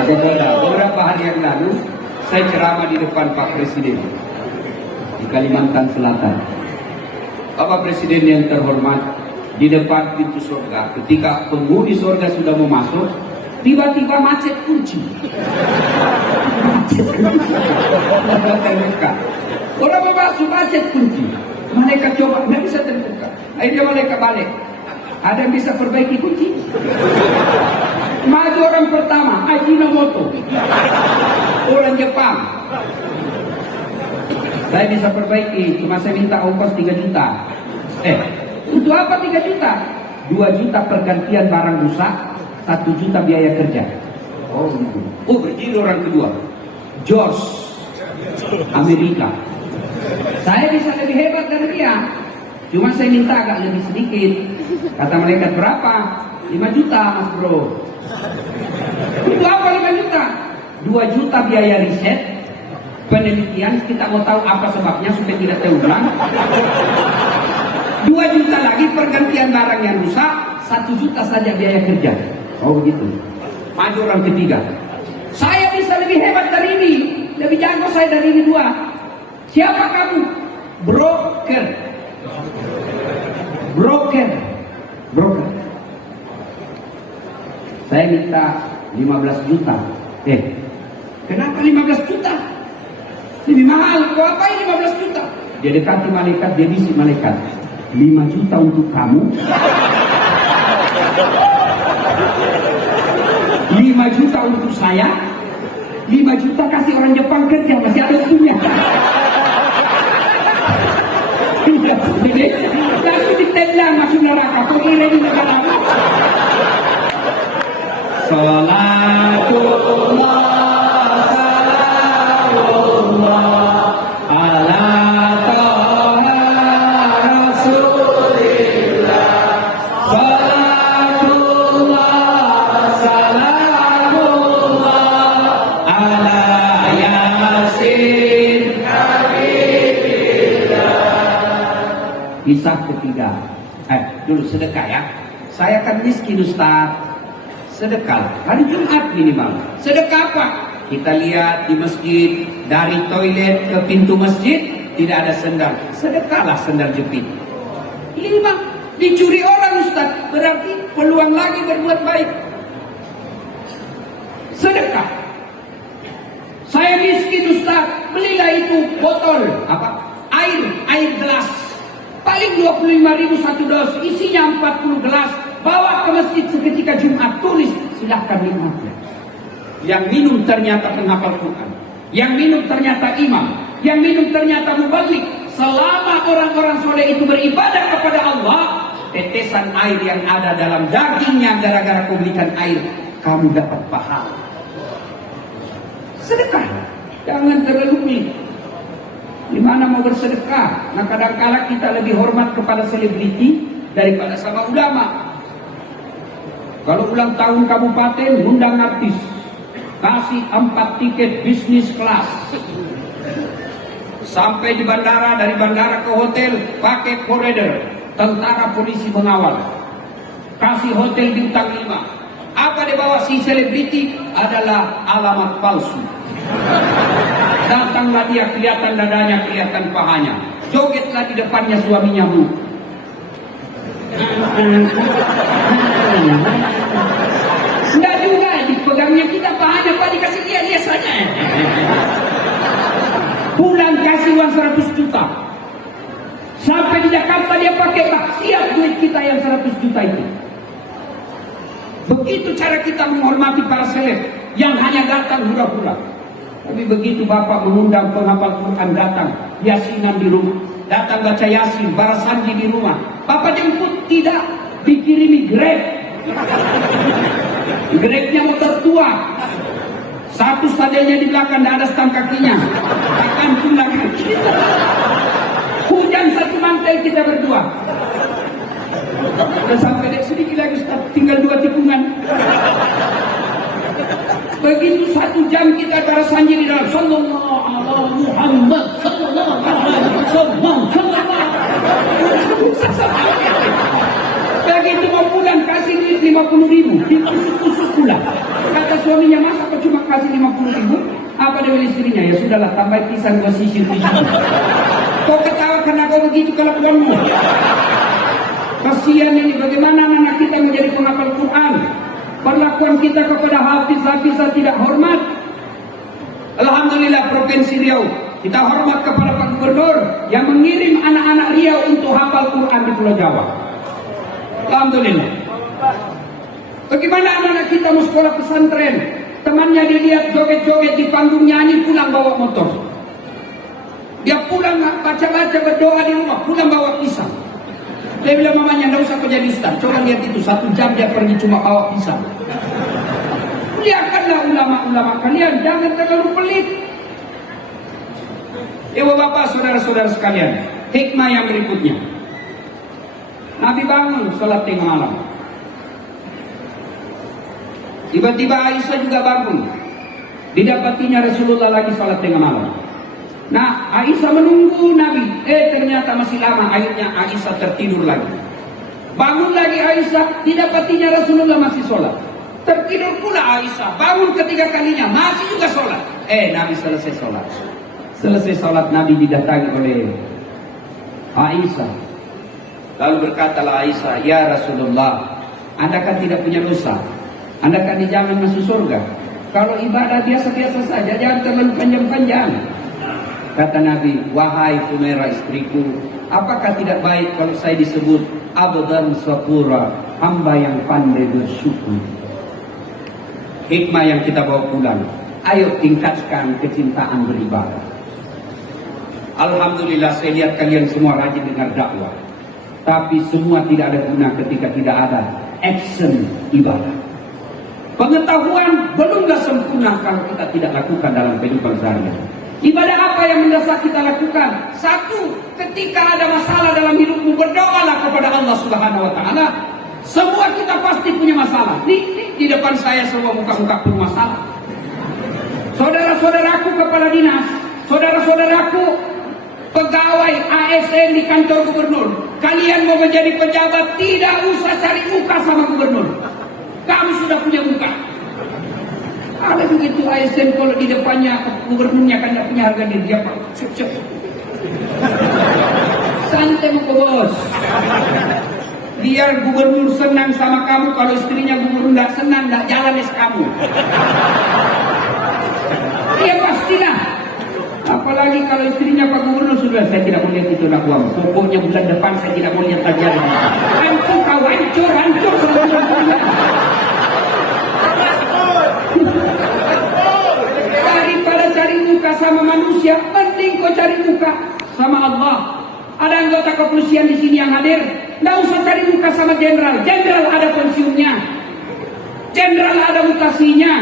Beberapa hari yang lalu saya ceramah di depan Pak Presiden di Kalimantan Selatan. Bapak Presiden yang terhormat, di depan pintu surga, ketika penghuni surga sudah mau masuk, tiba-tiba macet kunci. Orang mau masuk macet kunci. Malaikat coba, nggak bisa terbuka. Akhirnya malaikat balik. Ada yang bisa perbaiki kunci? Maju orang pertama, Ajinomoto, orang Jepang. Saya bisa perbaiki, cuma saya minta ongkos 3 juta. Untuk apa 3 juta? 2 juta pergantian barang rusak, 1 juta biaya kerja. Oh, berdiri orang kedua, George, Amerika. Saya bisa lebih hebat dari dia, cuma saya minta agak lebih sedikit. Kata malaikat, berapa? 5 juta mas bro. Itu apa 5 juta? 2 juta biaya riset, penelitian, kita mau tahu apa sebabnya supaya tidak terulang. 2 juta lagi pergantian barang yang rusak, 1 juta saja biaya kerja. Oh begitu. Maju orang ketiga. Saya bisa lebih hebat dari ini, lebih jago saya dari ini 2. Siapa kamu? Broker. Saya minta 15 juta. Kenapa 15 juta? Lebih mahal. Kau apain 15 juta? Dia dekati malaikat, dia bisik malaikat. 5 juta untuk kamu, 5 juta untuk saya, 5 juta kasih orang Jepang kerja, masih ada untungnya. Jadi, lalu ditendang masuk neraka, kok kira di negara. Salatullah, salamullah, ala taha rasulillah. Salatullah, salamullah, ala yasin habibillah. Kisah ketiga. Dulu sedekah ya. Saya kan miskin Ustaz. Sedekah hari Jumat minimal. Sedekah apa? Kita lihat di masjid, dari toilet ke pintu masjid tidak ada sendal. Sedekahlah sendal jepit. 5 dicuri orang Ustaz, berarti peluang lagi berbuat baik. Sedekah. Saya miskin Ustaz, belilah itu botol apa? Air gelas. Paling 25.000 satu dos, isinya 40 gelas. Bawa ke masjid seketika Jumat, tulis, silahkan nikmati. Yang minum ternyata penghafal Quran, yang minum ternyata imam, yang minum ternyata mubalik. Selama orang-orang soleh itu beribadah kepada Allah, tetesan air yang ada dalam dagingnya gara-gara kau berikan air, kamu dapat pahala. Sedekah, jangan terlalu di mana mau bersedekah. Nah kadang-kala kita lebih hormat kepada selebriti daripada sama ulama. Kalau ulang tahun kabupaten, undang artis, kasih 4 tiket bisnis kelas. Sampai di bandara, dari bandara ke hotel, pakai koridor, tentara polisi mengawal. Kasih hotel bintang 5. Apa dibawa si selebriti adalah alamat palsu. Datanglah dia, kelihatan dadanya, kelihatan pahanya. Jogetlah di depannya suaminya, Bu. Enggak juga, dipegangnya kita pahanya, Pak, dikasih dia saja. Pulang kasih uang 100 juta. Sampai di Jakarta dia pakai maksiat duit kita yang 100 juta itu. Begitu cara kita menghormati para seleb yang hanya datang hura-hura. Tapi begitu Bapak mengundang penghafal Quran datang, yasinan di rumah, datang baca yasin, barasandi di rumah, Bapak jemput tidak, dikirimi Grab. Grabnya motor tua, satu sadelnya di belakang, tidak ada stang kakinya, akan tulang kaki. Hujan satu mantel kita berdua. Sudah sampai sedikit lagi Ustaz, tinggal 2 tikungan. Begitu 1 jam kita barasanji di dalam sallallahu alaihi Muhammad sallallahu alaihi wasallam. Begitu mau pulang kasih duit 50.000, ditusuk-tusuk pulang. Kata suaminya, masa apa cuma kasih 50.000? Apa dia istrinya? Ya sudahlah, tambah pisang gua sisir. Kau ketawa karena kau begitu kelakuanmu. Kasihan ini, bagaimana anak kita menjadi penghafal Quran? Perlakuan kita kepada hafiz-hafiz tidak hormat. Alhamdulillah Provinsi Riau, kita hormat kepada Pak Gubernur yang mengirim anak-anak Riau untuk hafal Quran di Pulau Jawa. Alhamdulillah. Bagaimana anak-anak kita mau sekolah pesantren, temannya dilihat joget-joget di panggung nyanyi, pulang bawa motor. Dia pulang baca-baca berdoa di rumah, pulang bawa pisang. Dia bilang mamanya, enggak usah kau jadi ustaz. Coba lihat itu, 1 jam dia pergi cuma bawa pisang. Lihatkanlah ulama-ulama kalian, jangan terlalu pelit. Bapak, saudara-saudara sekalian, hikmah yang berikutnya. Nabi bangun sholat tengah malam. Tiba-tiba Aisyah juga bangun. Didapatinya Rasulullah lagi sholat tengah malam. Nah, Aisyah menunggu Nabi. Ternyata masih lama. Akhirnya Aisyah tertidur lagi. Bangun lagi Aisyah, didapatinya Rasulullah masih sholat. Tertidur pula Aisyah. Bangun ketiga kalinya, masih juga sholat. Nabi selesai sholat. Selesai sholat, Nabi didatangi oleh Aisyah. Lalu berkatalah Aisyah, ya Rasulullah, Anda kan tidak punya dosa. Anda kan dijamin masuk surga. Kalau ibadah biasa-biasa saja, jangan terlalu panjang-panjang. Kata Nabi, wahai Humairah istriku, Apakah tidak baik kalau saya disebut abdan syakura, hamba yang pandai bersyukur? Hikmah yang kita bawa pulang, ayo tingkatkan kecintaan beribadah. Alhamdulillah saya lihat kalian semua rajin dengar dakwah. Tapi semua tidak ada guna ketika tidak ada action ibadah. Pengetahuan belumlah sempurna kalau kita tidak lakukan dalam kehidupan sehari-hari. Ibadah apa yang mendasar kita lakukan? Satu, ketika ada masalah dalam hidupmu, berdoalah kepada Allah Subhanahu wa taala. Semua kita pasti punya masalah. Di depan saya semua muka-muka penuh masalah. Saudara-saudaraku kepala dinas, saudara-saudaraku pegawai ASN di kantor gubernur, kalian mau menjadi pejabat, tidak usah cari muka sama gubernur. Kamu sudah punya muka. Ada begitu ASN kalau di depannya gubernurnya kan tidak punya harga diri, dia cep. Santai muka bos. Biar gubernur senang sama kamu, kalau istrinya gubernur tidak senang, tidak jalan kamu. Iya pastilah. Apalagi kalau istrinya Pak Gubernur, sudah saya tidak mau lihat itu nak uang. Pokoknya bulan depan saya tidak mau lihat terjadi. Hancur kau, hancur. Daripada cari muka sama manusia, mending kau cari muka sama Allah. Ada anggota kepolisian di sini yang hadir, tidak usah cari muka sama jenderal. Jenderal ada pensiunnya, jenderal ada mutasinya.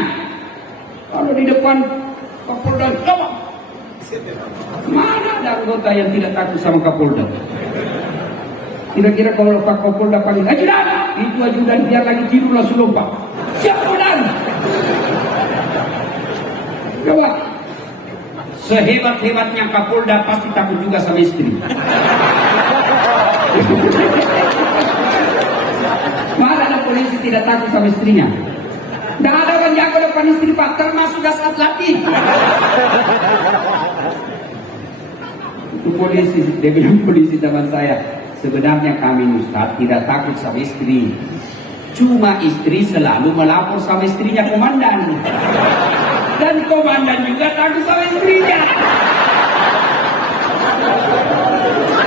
Kalau di depan Kapolda, mana ada anggota yang tidak takut sama Kapolda? Kira-kira kalau Pak Kapolda panggil ajudan, itu ajudan biar lagi tidur langsung lompat. Siap ajudan. Coba, sehebat-hebatnya Kapolda pasti takut juga sama istri. Mana ada polisi tidak takut sama istrinya? Tidak ada orang jago depan istri Pak, termasuk saat latih. Itu polisi, dia bilang polisi zaman saya. Sebenarnya kami Ustaz tidak takut sama istri. Cuma istri selalu melapor sama istrinya komandan. Dan komandan juga takut sama istrinya.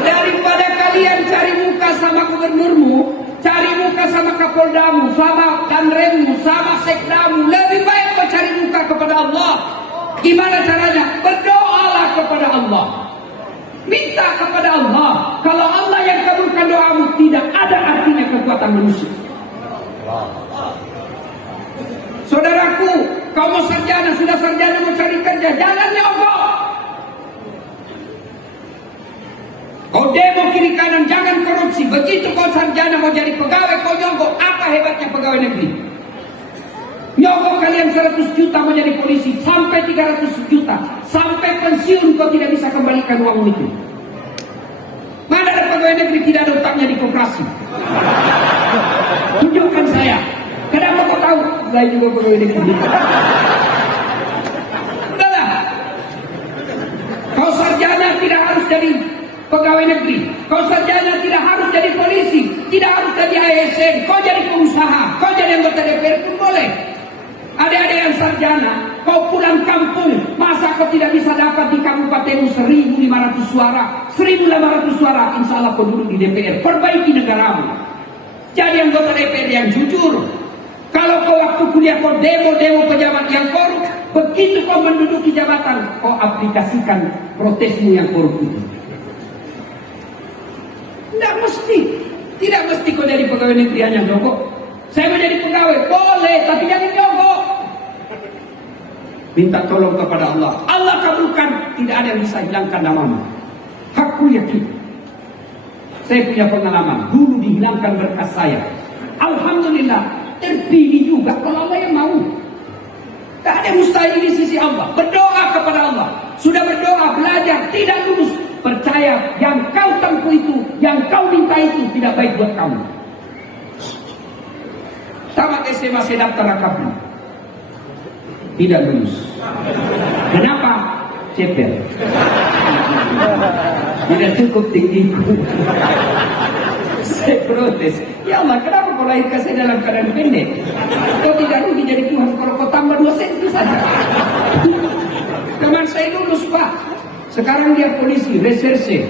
Daripada kalian cari muka sama gubernurmu, cari muka sama kapoldamu, sama danremmu, sama sekdamu, lebih baik kau cari muka kepada Allah. Gimana caranya? Berdoalah kepada Allah. Minta kepada Allah. Kalau Allah yang kabulkan doamu, tidak ada artinya kekuatan manusia. Saudaraku, kau mau sarjana, sudah sarjana mau cari kerja, jangan nyogok. Kau demo kiri kanan, jangan korupsi. Begitu kau sarjana mau jadi pegawai, kau nyogok. Apa hebatnya pegawai negeri? Nyogok kalian 100 juta mau jadi polisi, sampai 300 juta, sampai pensiun kau tidak bisa kembalikan uang itu. Mana ada pegawai negeri tidak ada utangnya di koperasi? Tunjukkan saya. Kenapa kau tahu? Saya juga pegawai negeri. Udahlah. Kau sarjana tidak harus jadi pegawai negeri. Kau sarjana tidak harus jadi polisi, tidak harus jadi ASN. Kau jadi pengusaha, kau jadi anggota DPR pun boleh. Adik-adik yang sarjana, kau pulang kampung, masa kau tidak bisa dapat di kabupatenmu 1.500 suara, 1.800 suara, insya Allah kau duduk di DPR. Perbaiki negaramu. Jadi anggota DPR yang jujur. Kalau kau waktu kuliah kau demo pejabat yang korup, begitu kau menduduki jabatan, kau aplikasikan protesmu yang korup itu. Tidak mesti kau jadi pegawai negeri hanya nyogok. Saya mau jadi pegawai, boleh, tapi jangan nyogok. Minta tolong kepada Allah. Allah kabulkan, tidak ada yang bisa hilangkan namamu. Aku yakin. Saya punya pengalaman, dulu dihilangkan berkas saya. Alhamdulillah, terpilih juga kalau Allah yang mau. Tak ada mustahil di sisi Allah. Berdoa kepada Allah. Sudah berdoa, belajar, tidak lulus. Percaya yang kau tempuh itu, yang kau minta itu tidak baik buat kamu. Tamat SMA saya daftar akabri. Tidak lulus. Kenapa? Cepet. Tidak cukup tinggiku. Saya protes. Ya Allah, kenapa kau lahirkan saya dalam keadaan pendek? Kau tidak rugi jadi Tuhan kalau kau tambah 2 senti saja. Teman saya lulus Pak. Sekarang dia polisi, reserse.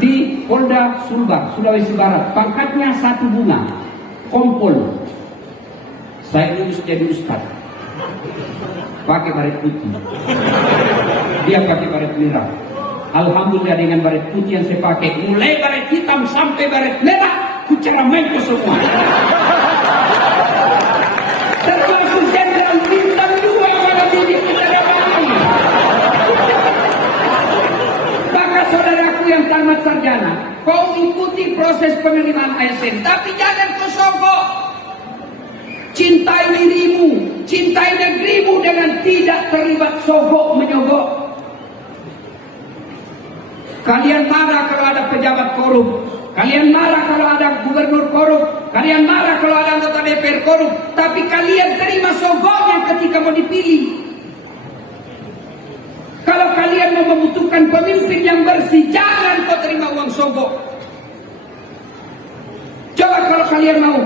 di Polda Sulbar, Sulawesi Barat. Pangkatnya 1 bunga, kompol. Saya lulus jadi ustaz, pakai baret putih, dia pakai baret merah. Alhamdulillah dengan baret putih yang saya pakai, mulai baret hitam sampai baret merah, ku ceramai ke semua. Termasuk jenderal bintang 2 pada titik kita dapat. Maka saudaraku yang tamat sarjana, kau ikuti proses penerimaan ASN, tapi jangan kau sogok. Cintai dirimu, cintai negerimu dengan tidak terlibat sogok menyogok. Kalian marah kalau ada pejabat korup, kalian marah kalau ada gubernur korup, kalian marah kalau ada anggota DPR korup, tapi kalian terima sogoknya ketika mau dipilih. Kalau kalian mau membutuhkan pemimpin yang bersih, jangan kau terima uang sogok. Coba kalau kalian mau,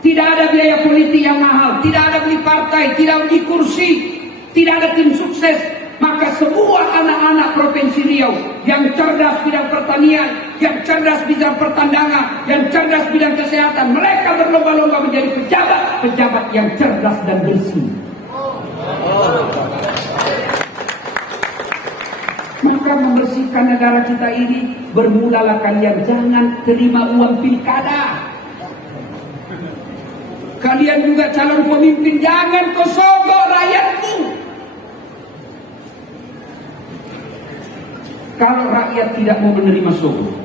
tidak ada biaya politik yang mahal, tidak ada beli partai, tidak beli kursi, tidak ada tim sukses, maka semua anak-anak Provinsi Riau yang cerdas bidang pertanian, yang cerdas bidang pertandangan, yang cerdas bidang kesehatan, mereka berlomba-lomba menjadi pejabat yang cerdas dan bersih. Maka membersihkan negara kita ini, bermulalah kalian, jangan terima uang pilkada. Kalian juga calon pemimpin, jangan kau sogok rakyatmu. Kalau rakyat tidak mau menerima sogok,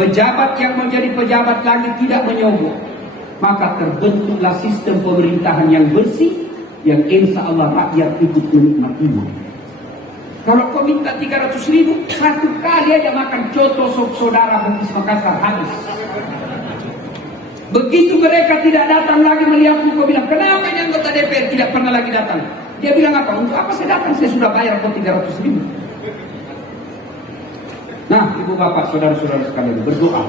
pejabat yang menjadi pejabat lagi tidak menyogok, maka terbentuklah sistem pemerintahan yang bersih, yang insya Allah rakyat ikut menikmatinya. Kalau kau minta 300.000, 1 kali aja makan coto sop saudara Bugis Makassar habis. Begitu mereka tidak datang lagi melihatmu, kau bilang, kenapa ini anggota DPR tidak pernah lagi datang? Dia bilang apa? Untuk apa saya datang? Saya sudah bayar kau 300.000. Nah, ibu bapak, saudara-saudara sekalian, berdoa.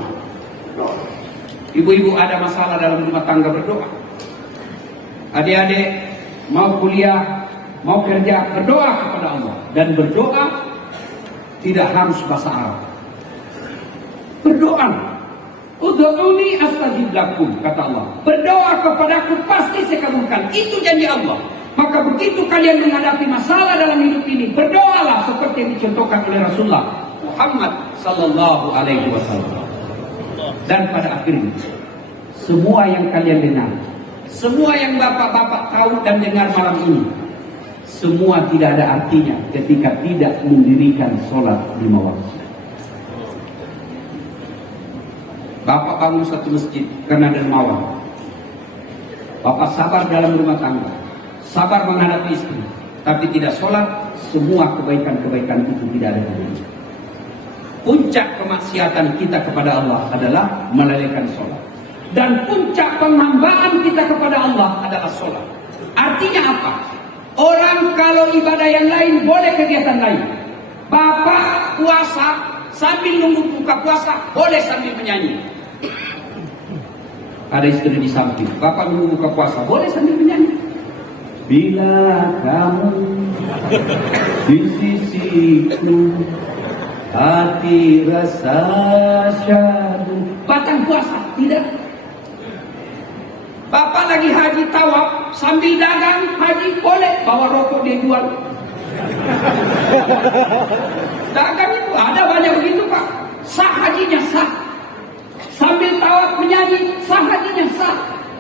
Ibu-ibu ada masalah dalam rumah tangga, berdoa. Adik-adik mau kuliah, mau kerja, berdoa kepada Allah. Dan berdoa tidak harus bahasa Arab. Berdoa. Ud'uni astajib lakum, kata Allah. Berdoa kepadaku pasti saya kabulkan. Itu janji Allah. Maka begitu kalian menghadapi masalah dalam hidup ini, berdoalah seperti yang dicontohkan oleh Rasulullah Muhammad sallallahu alaihi wasallam. Dan pada akhirnya, semua yang kalian dengar, semua yang bapak-bapak tahu dan dengar malam ini, semua tidak ada artinya ketika tidak mendirikan sholat 5 waktu. Bapak bangun satu masjid karena dermawan. Bapak sabar dalam rumah tangga, sabar menghadapi istri, tapi tidak sholat, semua kebaikan-kebaikan itu tidak ada gunanya. Puncak kemaksiatan kita kepada Allah adalah melalaikan sholat. Dan puncak penghambaan kita kepada Allah adalah sholat. Artinya apa? Orang kalau ibadah yang lain boleh kegiatan lain. Bapak puasa sambil nunggu buka puasa, boleh sambil menyanyi. Ada istri di samping, bapak nunggu buka puasa, boleh sambil menyanyi. Bila kamu di sisiku, hati rasa syahdu. Batang puasa, tidak. Bapak lagi haji tawaf, sambil dagang haji, boleh bawa rokok dia jual. Dagang itu ada banyak begitu Pak. Sah hajinya sah. Sambil tawaf menyanyi, sah hajinya sah.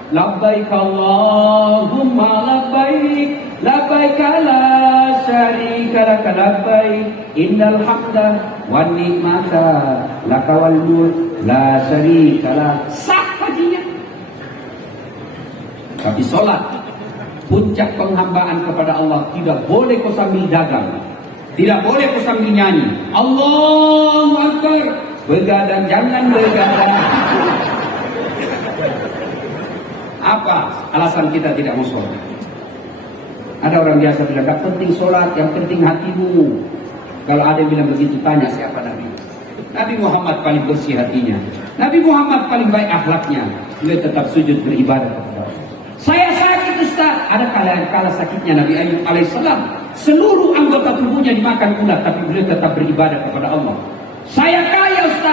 Labbaik Allahumma labbaik, labbaik la syarika lak labbaik, innal hamda wan ni'mata laka wal mulk la syarika lak. Sah hajinya. Tapi sholat, puncak penghambaan kepada Allah, tidak boleh kau sambil dagang, tidak boleh kau sambil nyanyi. Allahu Akbar, begadang jangan begadang. Apa alasan kita tidak mau sholat? Ada orang biasa bilang, gak penting sholat, yang penting hatimu. Kalau ada yang bilang begitu, tanya siapa Nabi? Nabi Muhammad paling bersih hatinya, Nabi Muhammad paling baik akhlaknya. Beliau tetap sujud beribadah kepada Allah. Saya sakit Ustaz, ada kala sakitnya Nabi Ayub alaihissalam, seluruh anggota tubuhnya dimakan ulat, tapi beliau tetap beribadah kepada Allah. Saya kaya Ustaz,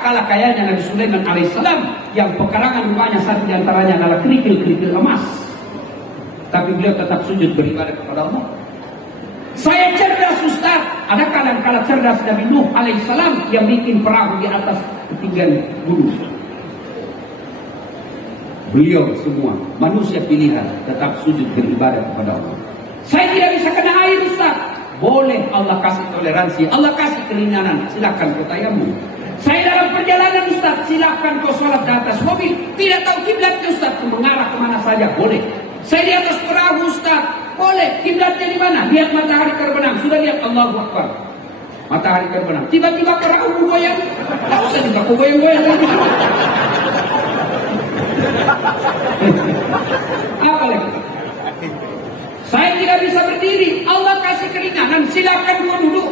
tak kalah kayanya Nabi Sulaiman alaihissalam yang pekarangan rumahnya satu di antaranya adalah kerikil-kerikil emas. Tapi beliau tetap sujud beribadah kepada Allah. Saya cerdas Ustaz. Ada kadang-kala cerdas Nabi Nuh alaihissalam yang bikin perahu di atas ketinggian gunung. Beliau semua manusia pilihan tetap sujud beribadah kepada Allah. Saya tidak bisa kena air Ustaz. Boleh, Allah kasih toleransi, Allah kasih keringanan, silakan kau tayamum. Saya dalam perjalanan Ustaz, silakan kau sholat di atas mobil. Tidak tahu kiblatnya Ustaz, mengarah kemana saja, boleh. Saya di atas perahu Ustaz, boleh. Kiblatnya di mana? Lihat matahari terbenam. Sudah lihat, Allahu Akbar. Matahari terbenam. Tiba-tiba perahu goyang. Tak usah juga kau goyang-goyang. Apa lagi? Saya tidak bisa berdiri. Allah kasih keringanan. Silakan kau duduk.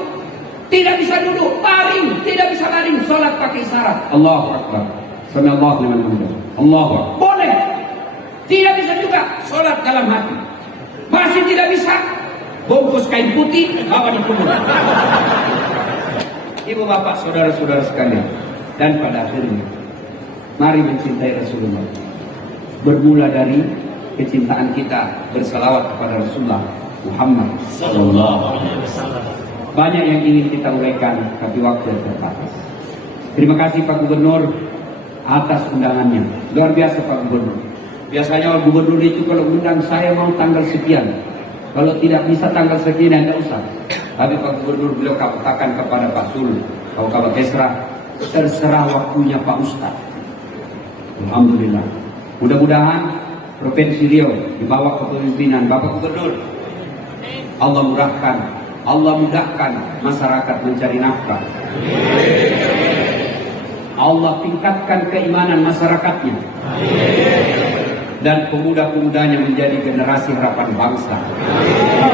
Tidak bisa duduk. Baring. Tidak bisa baring. Sholat pakai isyarat. Allahu Akbar. Sallallahu alaihi wasallam. Allahu Akbar. Boleh. Tidak bisa juga. Sholat dalam hati. Masih tidak bisa. Bungkus kain putih. Bawa di kubur. Ibu bapak, saudara-saudara sekalian. Dan pada akhirnya, mari mencintai Rasulullah. Bermula dari kecintaan kita berselawat kepada Rasulullah Muhammad sallallahu alaihi wasallam. Banyak yang ingin kita uraikan, tapi waktu yang terbatas. Terima kasih Pak Gubernur atas undangannya. Luar biasa Pak Gubernur. Biasanya Pak Gubernur itu kalau undang saya mau tanggal sekian. Kalau tidak bisa tanggal sekian, tidak usah. Tapi Pak Gubernur beliau katakan kepada Pak Sul, kalau Pak Kesra, terserah waktunya Pak Ustaz. Alhamdulillah. Mudah-mudahan Provinsi Riau di bawah kepemimpinan Bapak Gubernur, Allah mudahkan masyarakat mencari nafkah. Allah tingkatkan keimanan masyarakatnya. Dan pemuda-pemudanya menjadi generasi harapan bangsa.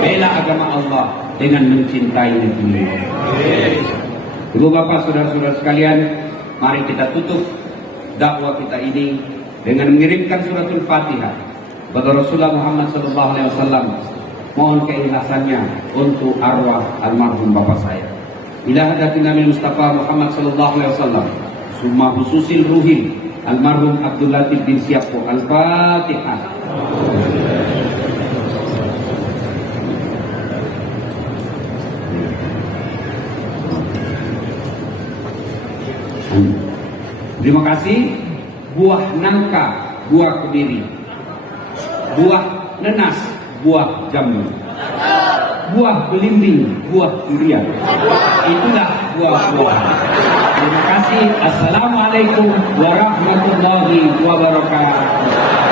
Bela agama Allah dengan mencintai negeri. Ibu bapak, saudara-saudara sekalian, mari kita tutup dakwah kita ini dengan mengirimkan suratul Fatihah kepada Rasulullah Muhammad SAW. Mohon keikhlasannya untuk arwah almarhum bapak saya. Ila hadatin Nabi Mustafa Muhammad SAW. Summa khususil ruhi almarhum Abdul Latif bin Siapo. Al-Fatihah. Terima kasih. Buah nangka, buah kebiri. Buah nenas, buah jambu. Buah belimbing, buah durian. Itulah buah-buah. Terima kasih. Assalamualaikum warahmatullahi wabarakatuh.